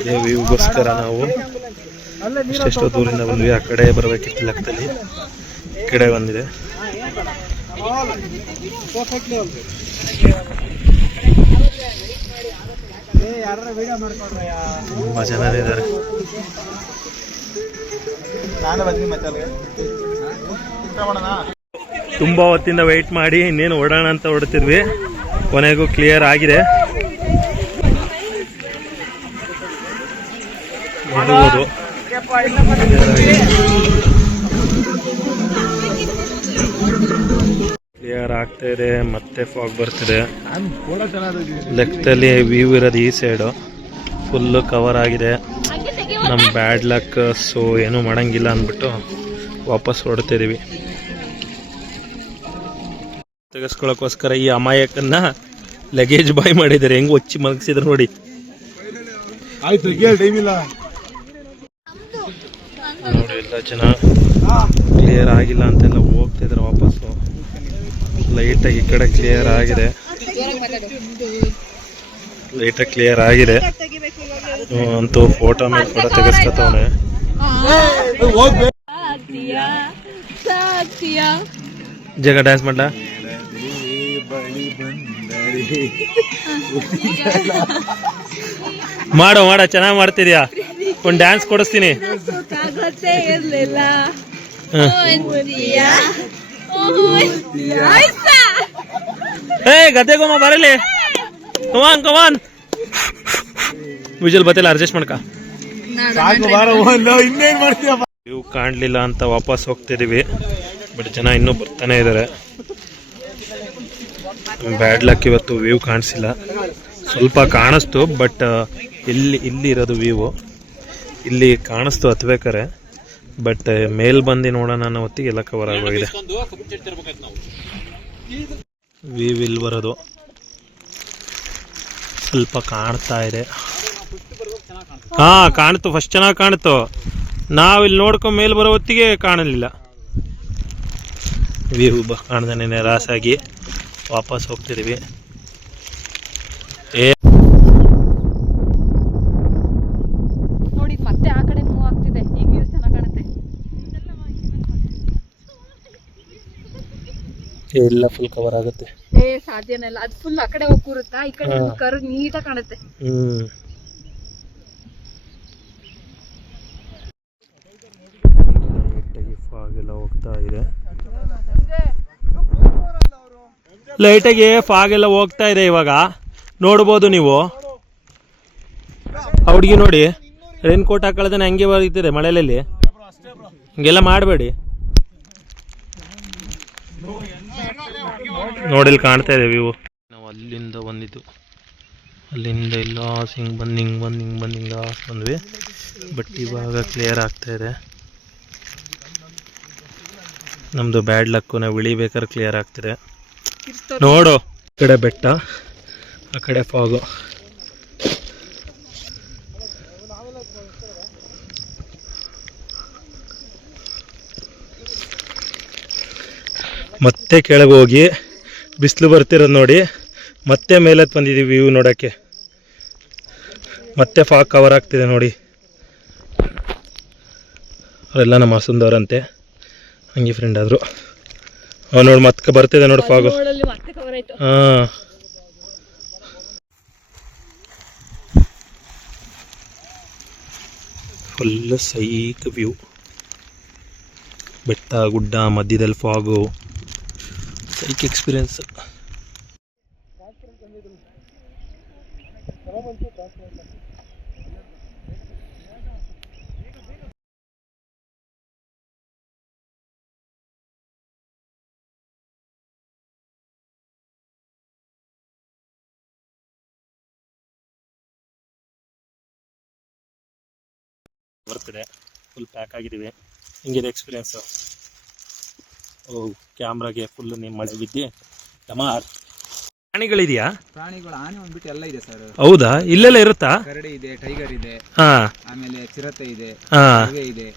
ಇದೇ ವ್ಯೂಗೋಸ್ಕರ ನಾವು ಎಷ್ಟೆಷ್ಟೋ ದೂರಿಂದ ಬಂದ್ವಿ. ಆ ಕಡೆ ಬರಬೇಕಿತ್ತು ಲೆಕ್ಕದಲ್ಲಿ, ಈ ಕಡೆ ಬಂದಿದೆ. ತುಂಬಾ ಜನ ಇದ್ದಾರೆ. ತುಂಬಾ ಹೊತ್ತಿಂದ ವೆಯ್ಟ್ ಮಾಡಿ ಇನ್ನೇನು ಓಡೋಣ ಅಂತ ಹೊಡ್ತಿದ್ವಿ. ಕೊನೆಗೂ ಕ್ಲಿಯರ್ ಆಗಿದೆ. ನೋಡ್ಬೋದು ಕ್ಲಿಯರ್ ಆಗ್ತಾ ಇದೆ. ಮತ್ತೆ ಫಾಗ್ ಬರ್ತಿದೆ. ಲೆಕ್ಕದಲ್ಲಿ ವ್ಯೂ ಇರೋದು ಈ ಸೈಡು ಫುಲ್ಲು ಕವರ್ ಆಗಿದೆ. ನಮ್ಮ ಬ್ಯಾಡ್ ಲಕ್, ಸೊ ಏನೂ ಮಾಡಂಗಿಲ್ಲ ಅಂದ್ಬಿಟ್ಟು ವಾಪಸ್ ಹೊಡ್ತಿದೀವಿ. ತೆಗೆಸ್ಕೊಳಕ್ಕೋಸ್ಕರ ಈ ಅಮಾಯಕನ್ನ ಲಗೇಜ್ ಬಾಯ್ ಮಾಡಿದ್ದಾರೆ. ಹೆಂಗ್ ಒಚ್ಚಿ ಮಲಗಿಸಿದ್ರು ನೋಡಿ. ನೋಡಿ ಎಲ್ಲ ಜನ ಕ್ಲಿಯರ್ ಆಗಿಲ್ಲ ಅಂತೆಲ್ಲ ಹೋಗ್ತಿದ್ರು ವಾಪಸ್ಸು. ಲೈಟಾಗಿ ಈ ಕಡೆ ಕ್ಲಿಯರ್ ಆಗಿದೆ. ಅಂತೂ ಫೋಟೋ ಮೇಲೆ ಕೂಡ ತೆಗೆಸ್ಕೊತವನೆ. ಜಗ ಡ್ಯಾನ್ಸ್ ಮಾಡ್ಲಾ? ಮಾಡೋ ಚೆನ್ನಾಗಿ ಮಾಡ್ತಿದ್ಯಾ. ಒಂದು ಡ್ಯಾನ್ಸ್ ಕೊಡಿಸ್ತೀನಿ. ಗದ್ದೆಗೊಮ್ಮ ಬರಲಿ. ಕಮಾನ್ ವಿಜುವಲ್ ಬತ್ತಿಲ್ಲ, ಅಡ್ಜಸ್ಟ್ ಮಾಡ್ಕ. ವ್ಯೂ ಕಾಣ್ಲಿಲ್ಲ ಅಂತ ವಾಪಸ್ ಹೋಗ್ತಿದೀವಿ. ಬಟ್ ಜನ ಇನ್ನೂ ಬರ್ತಾನೆ ಇದ್ದಾರೆ. ಬ್ಯಾಡ್ ಲಕ್ ಇವತ್ತು ವ್ಯೂ ಕಾಣಿಸಿಲ್ಲ. ಸ್ವಲ್ಪ ಕಾಣಿಸ್ತು, ಬಟ್ ಇಲ್ಲಿ ಇರೋದು ವ್ಯೂ ಇಲ್ಲಿ ಕಾಣಿಸ್ತು ಹತ್ಬೇಕಾರೆ. ಬಟ್ ಮೇಲ್ ಬಂದು ನೋಡೋಣ ಅನ್ನೋ ಹೊತ್ತಿಗೆ ಎಲ್ಲ ಕವರ್ ಆಗೋಗಿದೆ. ವ್ಯೂ ಇಲ್ಲಿ ಬರೋದು ಸ್ವಲ್ಪ ಕಾಣ್ತಾ ಇದೆ. ಹಾ ಕಾಣ್ತು, ಫಸ್ಟ್ ಚೆನ್ನಾಗಿ ಕಾಣ್ತು. ನಾವಿಲ್ಲಿ ನೋಡ್ಕೊಂಡು ಮೇಲೆ ಬರೋ ಹೊತ್ತಿಗೆ ಕಾಣಲಿಲ್ಲ. ವ್ಯೂ ಕಾಣ್ದಾನೆ ನಿರಾಸಾಗಿ ವಾಪಸ್ ಹೋಗ್ತಿದೀವಿ. ನೋಡಿ ಮತ್ತೆ ಆ ಕಡೆ ಮೂವ್ ಆಗ್ತಿದೆ. ಈಗ ವ್ಯೂ ಚೆನ್ನಾಗಿ ಕಾಣುತ್ತೆ. ಎಲ್ಲ ಫುಲ್ ಕವರ್ ಆಗುತ್ತೆ. ಸಾಧ್ಯನೇ ಇಲ್ಲ. ಅದು ಫುಲ್ ಆ ಕಡೆ ಹೋಗಿ ಕೂರುತ್ತಾ, ಈ ಕಡೆ ಕರು ನೀಟಾಗಿ ಕಾಣುತ್ತೆ. ಲೈಟಾಗಿ ಫಾಗ್ ಎಲ್ಲ ಹೋಗ್ತಾ ಇದೆ ಇವಾಗ. ನೋಡ್ಬೋದು ನೀವು. ಆ ಹುಡುಗಿ ನೋಡಿ ರೈನ್ ಕೋಟ್ ಹಾಕೊಳ್ಳೋದನ್ನ ಹಂಗೆ ಬರೀತಿದೆ ಮಳೆಯಲ್ಲಿ. ಹಿಂಗೆಲ್ಲ ಮಾಡಬೇಡಿ. ನೋಡಿಲ್ಲಿ ಕಾಣ್ತಾ ಇದೆ ವ್ಯೂ. ನಾವು ಅಲ್ಲಿಂದ ಬಂದಿದ್ದು, ಅಲ್ಲಿಂದ ಇಲ್ಲ ಹಿಂಗೆ ಬಂದ್ವಿ. ಬಟ್ ಇವಾಗ ಕ್ಲಿಯರ್ ಆಗ್ತಾ ಇದೆ. ನಮ್ಮದು ಬ್ಯಾಡ್ ಲಕ್ಕು, ನಾವು ಇಳಿಬೇಕಾದ್ರೆ ಕ್ಲಿಯರ್ ಆಗ್ತಿದೆ. ನೋಡು, ಈ ಕಡೆ ಬೆಟ್ಟ, ಆ ಕಡೆ ಫಾಗು. ಮತ್ತೆ ಕೆಳಗೆ ಹೋಗಿ ಬಿಸಿಲು ಬರ್ತಿರೋದು ನೋಡಿ. ಮತ್ತೆ ಮೇಲತ್ತು ಬಂದಿದ್ದೀವಿ ವ್ಯೂ ನೋಡೋಕ್ಕೆ. ಮತ್ತೆ ಫಾಗ್ ಕವರ್ ಆಗ್ತಿದೆ ನೋಡಿ. ಅವರೆಲ್ಲ ನಮ್ಮ ಸುಂದರಂತೆ ಹಂಗೆ ಫ್ರೆಂಡ್ ಆದರು. ನೋಡಿ ಮತ್ತೆ ಬರ್ತಿದೆ ನೋಡಿ ಫಾಗು. ಹಾಂ, ಫುಲ್ ಸೈಕ್ ವ್ಯೂ. ಬೆಟ್ಟ ಗುಡ್ಡ ಮಧ್ಯದಲ್ಲಿ ಫಾಗು. ಸೈಕ್ ಎಕ್ಸ್ಪೀರಿಯನ್ಸ್. ಬರ್ತಿದೆ, ಫುಲ್ ಪ್ಯಾಕ್ ಆಗಿದ್ದೀವಿ. ಹಿಂಗಿದೆ ಎಕ್ಸ್ಪೀರಿಯೆನ್ಸು. ಓ ಕ್ಯಾಮ್ರಾಗೆ ಫುಲ್ ನಿಮ್ಮ ಮಳೆ ಬಿದ್ದು ಟಮಾರ್. ಪ್ರಾಣಿಗಳಿದೆಯಾ? ಪ್ರಾಣಿಗಳು ಆನೆ ಒಂದ್ಬಿಟ್ಟು ಎಲ್ಲ ಇದೆ ಸರ್. ಹೌದಾ? ಇಲ್ಲೆಲ್ಲ ಇರುತ್ತಾ? ಕರಡಿ ಇದೆ, ಟೈಗರ್ ಇದೆ, ಹಾ, ಆಮೇಲೆ ಚಿರತೆ ಇದೆ, ಹಾ. ಇವೆ ಇದೆ.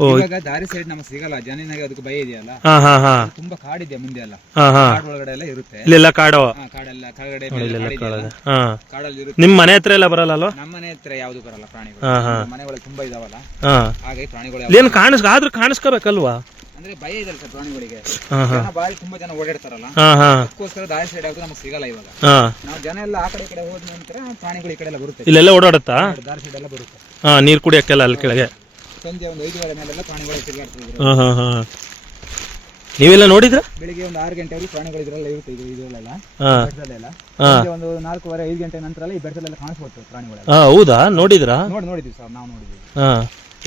ಓ, ಇವಾಗ ದಾರಿ ಸೈಡ್ ನಮಗೆ ಸಿಗಲ್ಲ, ಜನಿನಾಗೆ ಅದಕ್ಕೆ ಭಯ ಇದೆಯಲ್ಲ. ಹಾ ಹಾ ಹಾ ತುಂಬಾ ಕಾಡಿದೆ ಮುಂದೆ ಎಲ್ಲ, ಹಾ ಹಾ. ಕಾಡ್ ಒಳಗಡೆ ಎಲ್ಲ ಇರುತ್ತೆ. ಇಲ್ಲೆಲ್ಲ ಕಾಡು, ಕಾಡೆಲ್ಲ ಕೆಳಗಡೆ ಇಲ್ಲೆಲ್ಲ ಕಾಡಿದೆಯಲ್ಲ, ಹಾ. ಕಾಡಲ್ಲಿ ಇರುತ್ತೆ. ನಿಮ್ ಮನೆ ಹತ್ರ ಎಲ್ಲ ಬರಲ್ಲ ಅಲ್ವಾ? ನಮ್ಮ ಮನೆ ಹತ್ರ ಯಾವ್ದು ಬರಲ್ಲ ಪ್ರಾಣಿಗಳು. ಹಾ ಹಾ ಮನೆಗಳಲ್ಲಿ ತುಂಬಾ ಇದಾವಲ್ಲ, ಹಾ. ಹಾಗಾಗಿ ಪ್ರಾಣಿಗಳು ಏನ್ ಆದ್ರೂ ಕಾಣಿಸ್ಕೋಬೇಕಲ್ವಾ? ಅಂದ್ರೆ ಭಯ ಇದೆ ಸರ್ ಪ್ರಾಣಿಗಳಿಗೆ. ಹಾ ಹಾ ಜನ ಬಾರಿ ತುಂಬಾ ಜನ ಓಡಾಡ್ತಾರಲ್ಲ, ಹಾ ಹಾ ಅದಕ್ಕೋಸ್ಕರ ದಾರಿ ಸೈಡ್ ಯಾವ್ದು ನಮಗೆ ಸಿಗಲ್ಲ ಇವಾಗ. ಹಾ. ನಾವು ಜನ ಎಲ್ಲ ಆ ಕಡೆ ಈ ಕಡೆ ಹೋದ ನಂತರ ಪ್ರಾಣಿಗಳು ಈ ಕಡೆ ಎಲ್ಲ ಬರುತ್ತೆ, ಇಲ್ಲೆಲ್ಲ ಓಡಾಡುತ್ತಾ? ದಾರಿ ಸೈಡ್ ಎಲ್ಲ ಬರುತ್ತೆ. ಹಾ, ನೀರ್ ಕುಡಿಯಕ್ಕೆಲ್ಲ ಅಲ್ಲಿ ಕೆಳಗೆ. ಸಂಜೆ ಒಂದು 5 ಮೇಲೆಲ್ಲ ಪ್ರಾಣಿಗಳು ತಿರುಗಾಡ್ತಿದ್ರು. ಹಾ ಹಾ ಹಾ. ನೀವೆಲ್ಲ ನೋಡಿದ್ರ? ಬೆಳಿಗ್ಗೆ ಒಂದು 6 ಗಂಟೆವರೆಗೆ ಪ್ರಾಣಿಗಳು ಇದ್ರೆಲ್ಲ ಇರುತ್ತೆ, ಇದರಲ್ಲೆಲ್ಲ ಹಾ ಬೆಟ್ಟದಲ್ಲೆಲ್ಲ. ಹಾ. ಸಂಜೆ ಒಂದು 4:15 5 ಗಂಟೆ ನಂತರ ಈ ಬೆಟ್ಟದಲ್ಲೆಲ್ಲ ಕಾಣಿಸ್ಕೊಡ್ತವೆ ಪ್ರಾಣಿಗಳು. ಹಾ, ಹೌದಾ? ನೋಡಿದ್ರಾ? ನೋಡಿದ್ವಿ ಸರ್, ನಾವು ನೋಡಿದ್ವಿ. ಹಾ,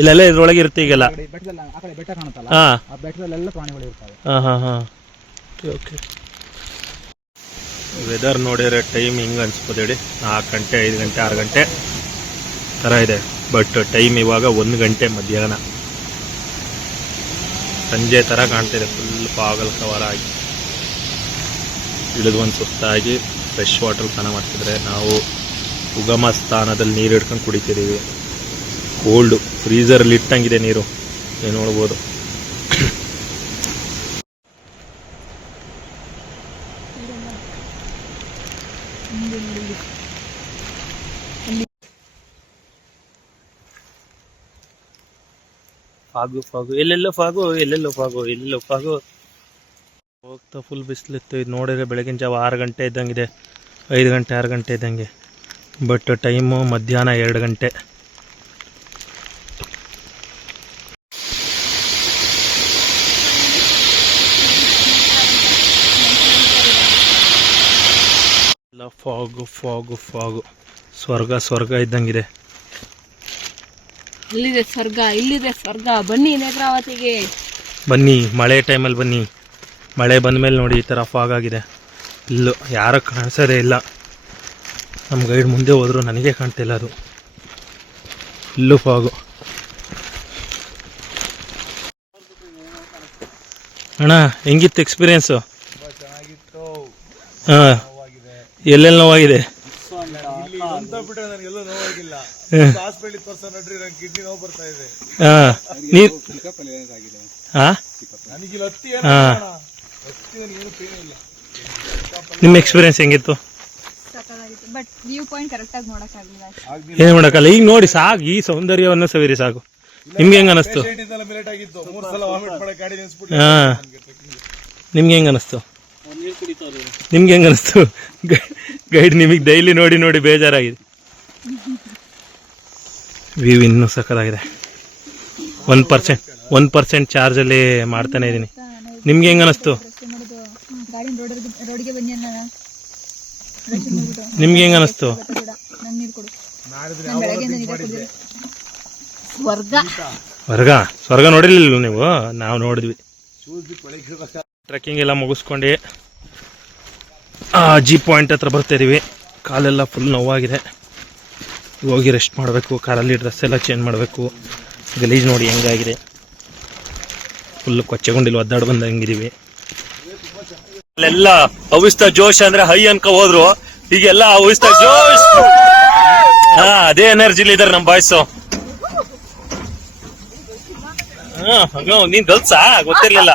ಇಲ್ಲೆಲ್ಲ ಇದ್ರೊಳಗೆ ಇರುತ್ತೆ ಈಗೆಲ್ಲ. ಈ ಬೆಟ್ಟದಲ್ಲಿ ಆ ಕಡೆ ಬೆಟ್ಟ ಕಾಣುತ್ತಲ್ಲ, ಹಾ ಆ ಬೆಟ್ಟದಲ್ಲೆಲ್ಲ ಪ್ರಾಣಿಗಳು ಇರ್ತವೆ. ಹಾ ಹಾ ಹಾ. ಓಕೆ. ವೆದರ್ ನೋಡಿದ್ರೆ ಟೈಮ್ ಹಿಂಗೆ ಅನ್ಸ್ಬೋದು ಹೇಳಿ, 4 ಗಂಟೆ 5 ಗಂಟೆ 6 ಗಂಟೆ ಥರ ಇದೆ. ಬಟ್ ಟೈಮ್ ಇವಾಗ 1 ಗಂಟೆ ಮಧ್ಯಾಹ್ನ, ಸಂಜೆ ಥರ ಕಾಣ್ತಿದೆ. ಫುಲ್ ಪಾಗಲ್ ಕವರ್ ಆಗಿ ಇಳಿದು ಒಂದು ಸುತ್ತಾಗಿ ಫ್ರೆಶ್ ವಾಟರ್ ಸ್ನಾನ ಮಾಡ್ತಿದ್ರೆ. ನಾವು ಉಗಮ ಸ್ಥಾನದಲ್ಲಿ ನೀರು ಹಿಡ್ಕೊಂಡು ಕುಡಿತಿದ್ದೀವಿ. ಕೋಲ್ಡು, ಫ್ರೀಸರಲ್ಲಿ ಇಟ್ಟಂಗಿದೆ ನೀರು, ನೀವು ನೋಡ್ಬೋದು. ಫಾಗು ಫಾಗು, ಎಲ್ಲೆಲ್ಲೋ ಫಾಗು, ಎಲ್ಲೆಲ್ಲೋ ಫಾಗು, ಎಲ್ಲೆಲ್ಲೋ ಫಾಗು. ಹೋಗ್ತಾ ಫುಲ್ ಬಿಸಿಲಿತ್ತು. ಇದು ನೋಡಿದ್ರೆ ಬೆಳಗಿನ ಜಾವ 6 ಗಂಟೆ ಇದ್ದಂಗಿದೆ, 5 ಗಂಟೆ 6 ಗಂಟೆ ಇದ್ದಂಗೆ. ಬಟ್ ಟೈಮು ಮಧ್ಯಾಹ್ನ 2 ಗಂಟೆ. ಎಲ್ಲ ಫಾಗು ಫಾಗು ಫಾಗು, ಸ್ವರ್ಗ ಸ್ವರ್ಗ ಇದ್ದಂಗಿದೆ. ಅಲ್ಲಿದೆ ಸ್ವರ್ಗ, ಇಲ್ಲಿದೆ ಸ್ವರ್ಗ. ಬನ್ನಿ ನೇತ್ರಾವತಿಗೆ, ಬನ್ನಿ ಮಳೆ ಟೈಮಲ್ಲಿ ಬನ್ನಿ. ಮಳೆ ಬಂದಮೇಲೆ ನೋಡಿ ಈ ಥರ ಫಾಗ್ ಆಗಿದೆ. ಇಲ್ಲೂ ಯಾರು ಕಾಣಿಸೋದೇ ಇಲ್ಲ. ನಮ್ಮ ಗೈಡ್ ಮುಂದೆ ಹೋದ್ರು ನನಗೆ ಕಾಣ್ತಿಲ್ಲ ಅದು. ಇಲ್ಲೂ ಫಾಗು. ಅಣ್ಣ ಹೆಂಗಿತ್ತು ಎಕ್ಸ್ಪೀರಿಯೆನ್ಸು? ಚೆನ್ನಾಗಿತ್ತು. ಹಾಂ, ಎಲ್ಲೆಲ್ಲಿ ನೋವಾಗಿದೆ? ನನಗೆಲ್ಲೂ ನೋವಾಗಿಲ್ಲ. ಹಾಸ್ಪಿಟಲ್ ತೋರ್ಸ ನಡ್ರಿ, ನಂಗೆ ಕಿಡ್ನಿ ನೋವು ಬರ್ತಾ ಇದೆ. ಹಾಂ, ನೀರು ಹಾಂ ನನಗಿಲ್ಲ ಹತ್ತಿ ಹಾಂ. ಏನು ಪೇನ್ ಇಲ್ಲ. ನಿಮ್ಮ ಎಕ್ಸ್ಪೀರಿಯೆನ್ಸ್ ಹೆಂಗಿತ್ತು? ಬಟ್ ವ್ಯೂ ಪಾಯಿಂಟ್ ಕರೆಕ್ಟಾಗಿ ನೋಡೋಕ್ಕಾಗಲಿಲ್ಲ. ಏನು ಮಾಡೋಕ್ಕಲ್ಲ, ಈಗ ನೋಡಿ ಸಾಕು, ಈ ಸೌಂದರ್ಯವನ್ನು ಸವಿರಿ ಸಾಕು. ನಿಮ್ಗೆ ಹೆಂಗೆ ಅನಿಸ್ತು? ಲೇಟ್ ಆಗಿತ್ತು, 3 ಸಲ ವಾಮಿಟ್ ಮಾಡಕ್ಕೆ ಗಾಡಿ ನಿಲ್ಸ್ಬಿಟ್ಟು. ಹಾಂ, ನಿಮ್ಗೆ ಹೆಂಗೆ ಅನಿಸ್ತು? ನಿಮ್ಗೆ ಹೆಂಗೆ ಅನಿಸ್ತು? ಗೈಡ್ ನಿಮಗೆ ಡೈಲಿ ನೋಡಿ ನೋಡಿ ಬೇಜಾರಾಗಿದೆ. ವ್ಯೂ ಇನ್ನೂ ಸಕ್ಕತ್ತಾಗಿದೆ. 1% ಚಾರ್ಜಲ್ಲಿ ಮಾಡ್ತಾನೆ ಇದ್ದೀನಿ. ನಿಮ್ಗೆ ಹೆಂಗೆ ಅನಿಸ್ತು? ನಿಮ್ಗೆ ಹೆಂಗೆ ಅನಿಸ್ತು? ಸ್ವರ್ಗ ನೋಡಿರ್ಲಿಲ್ಲ ನೀವು? ನಾವು ನೋಡಿದ್ವಿ. ಟ್ರೆಕ್ಕಿಂಗ್ ಎಲ್ಲ ಮುಗಿಸ್ಕೊಂಡು ಜಿ ಪಾಯಿಂಟ್ ಹತ್ರ ಬರ್ತಾ ಇದೀವಿ. ಕಾಲೆಲ್ಲ ಫುಲ್ ನೋವಾಗಿದೆ. ಹೋಗಿ ರೆಸ್ಟ್ ಮಾಡಬೇಕು. ಕಾರಲ್ಲಿ ಡ್ರೆಸ್ ಎಲ್ಲ ಚೇಂಜ್ ಮಾಡಬೇಕು. ಗಲೀಜು ನೋಡಿ ಹೆಂಗಾಗಿದೆ, ಫುಲ್ ಕೊಚ್ಚೆಗೊಂಡಿಲ್ಲ, ಒದ್ದಾಡ್ ಬಂದ ಹೆಂಗಿದೀವಿ. ಅಲ್ಲೆಲ್ಲ ಅವಿಸ್ತಾ ಜೋಶ್ ಅಂದ್ರೆ ಹೈ ಅನ್ಕೊ ಹೋದ್ರು, ಈಗೆಲ್ಲ ಅವಿಸ್ತಾ ಜೋಶ್. ಹಾ, ಅದೇ ಎನರ್ಜಿಲಿ ಇದಾರೆ ನಮ್ಮ ಬಾಯ್ಸು. ನೀನ್ ಗಲ್ಸಾ ಗೊತ್ತಿರ್ಲಿಲ್ಲ.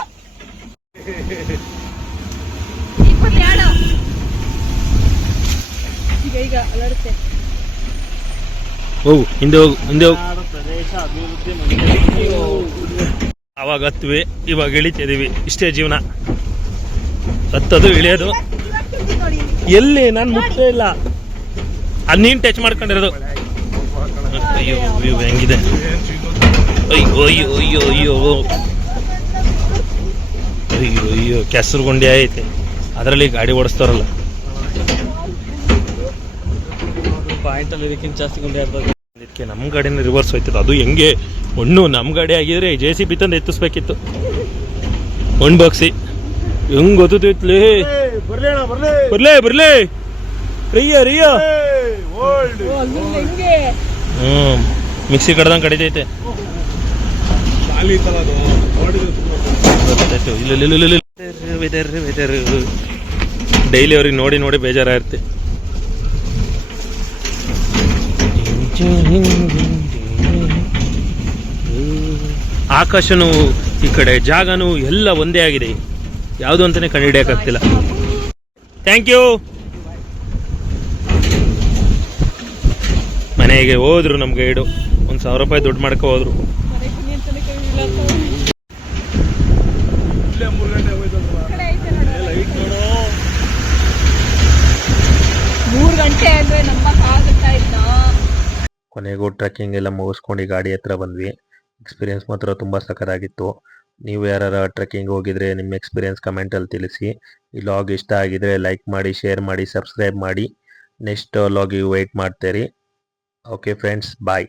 ಹೋಗು, ಹಿಂದೆ ಹೋಗು, ಹಿಂದೆ ಹೋಗು. ಅವಾಗ ಹತ್ವಿ, ಇವಾಗ ಇಳಿತಿದೀವಿ. ಇಷ್ಟೇ ಜೀವನ, ಹತ್ತದು ಇಳಿಯೋದು. ಎಲ್ಲಿ ನಾನು ಮುಟ್ಟೇ ಇಲ್ಲ, ಅದು ನೀನ್ ಟಚ್ ಮಾಡ್ಕೊಂಡಿರೋದು. ಅಯ್ಯೋ ವ್ಯೂ ಹೆಂಗಿದೆ! ಅಯ್ಯೋ ಅಯ್ಯೋ ಅಯ್ಯೋ ಅಯ್ಯೋ ಅಯ್ಯೋ ಅಯ್ಯೋ, ಕೆಸರು ಗುಂಡಿ ಐತೆ, ಅದರಲ್ಲಿ ಗಾಡಿ ಓಡಿಸ್ತಾರಲ್ಲ. ಪಾಯಿಂಟಲ್ಲಿ ಇದಕ್ಕಿಂತ ಜಾಸ್ತಿ ಗುಂಡಿ ಆಗ್ತದೆ. ಇದಕ್ಕೆ ನಮ್ಮ ಗಾಡಿನ ರಿವರ್ಸ್ ಹೋಯ್ತದೆ. ಅದು ಹೆಂಗೆ ಮಣ್ಣು ನಮ್ಮ ಗಾಡಿ ಆಗಿದ್ರೆ JCB ತಂದು ಎತ್ತಿಸ್ಬೇಕಿತ್ತು. ಮಣ್ಣು ಬಾಕ್ಸಿ ಹೆಂಗ್ ಗೊತ್ತೈತ್ಲಿ. ಬರ್ಲೇ ಬರ್ಲೇ ರಿಯ್ಯ ರಿಯ್ಯ. ಮಿಕ್ಸಿ ಕಡ್ದಂಗೆ ಕಡಿತೈತೆ. ಖಾಲಿ ತರ ಅದು ನೋಡಿದ್ರೆ ಡೈಲಿ ಅವ್ರಿಗೆ ನೋಡಿ ನೋಡಿ ಬೇಜಾರಾಗಿರ್ತಿ. ಆಕಾಶನೂ ಈ ಕಡೆ ಜಾಗನೂ ಎಲ್ಲ ಒಂದೇ ಆಗಿದೆ, ಯಾವುದು ಅಂತಾನೆ ಕಂಡುಹಿಡಿಯಕ್ಕಾಗ್ತಿಲ್ಲ. Thank you. ಮನೆಗೆ ಹೋದ್ರು ನಮ್ಮ ಗೈಡು, 1,000 ರೂಪಾಯಿ ದುಡ್ಡು ಮಾಡ್ಕೊ ಹೋದ್ರು. 3 ಗಂಟೆ ಹೋಯ್ತಲ್ವಾ? 3 ಗಂಟೆ ಅಂದ್ರೆ ನಮ್ಮಕ್ಕಾಗುತ್ತಾ ಇದ್ದ. ಕೊನೆಗೂ ಟ್ರೆಕ್ಕಿಂಗ್ ಎಲ್ಲ ಮುಗಿಸ್ಕೊಂಡು ಈ ಗಾಡಿ ಹತ್ರ ಬಂದ್ವಿ. ಎಕ್ಸ್ಪೀರಿಯನ್ಸ್ ಮಾತ್ರ ತುಂಬ ಸಖತ್ತಾಗಿತ್ತು. ನೀವು ಯಾರು ಟ್ರೆಕ್ಕಿಂಗ್ ಹೋಗಿದ್ರೆ ನಿಮ್ಮ ಎಕ್ಸ್ಪೀರಿಯನ್ಸ್ ಕಮೆಂಟಲ್ಲಿ ತಿಳಿಸಿ. ಈ ಲಾಗ್ ಇಷ್ಟ ಆಗಿದ್ರೆ ಲೈಕ್ ಮಾಡಿ, ಶೇರ್ ಮಾಡಿ, ಸಬ್ಸ್ಕ್ರೈಬ್ ಮಾಡಿ. ನೆಕ್ಸ್ಟ್ ಲಾಗಿಗೆ ವೆಯ್ಟ್ ಮಾಡ್ತೀರಿ. ಓಕೆ ಫ್ರೆಂಡ್ಸ್, ಬಾಯ್.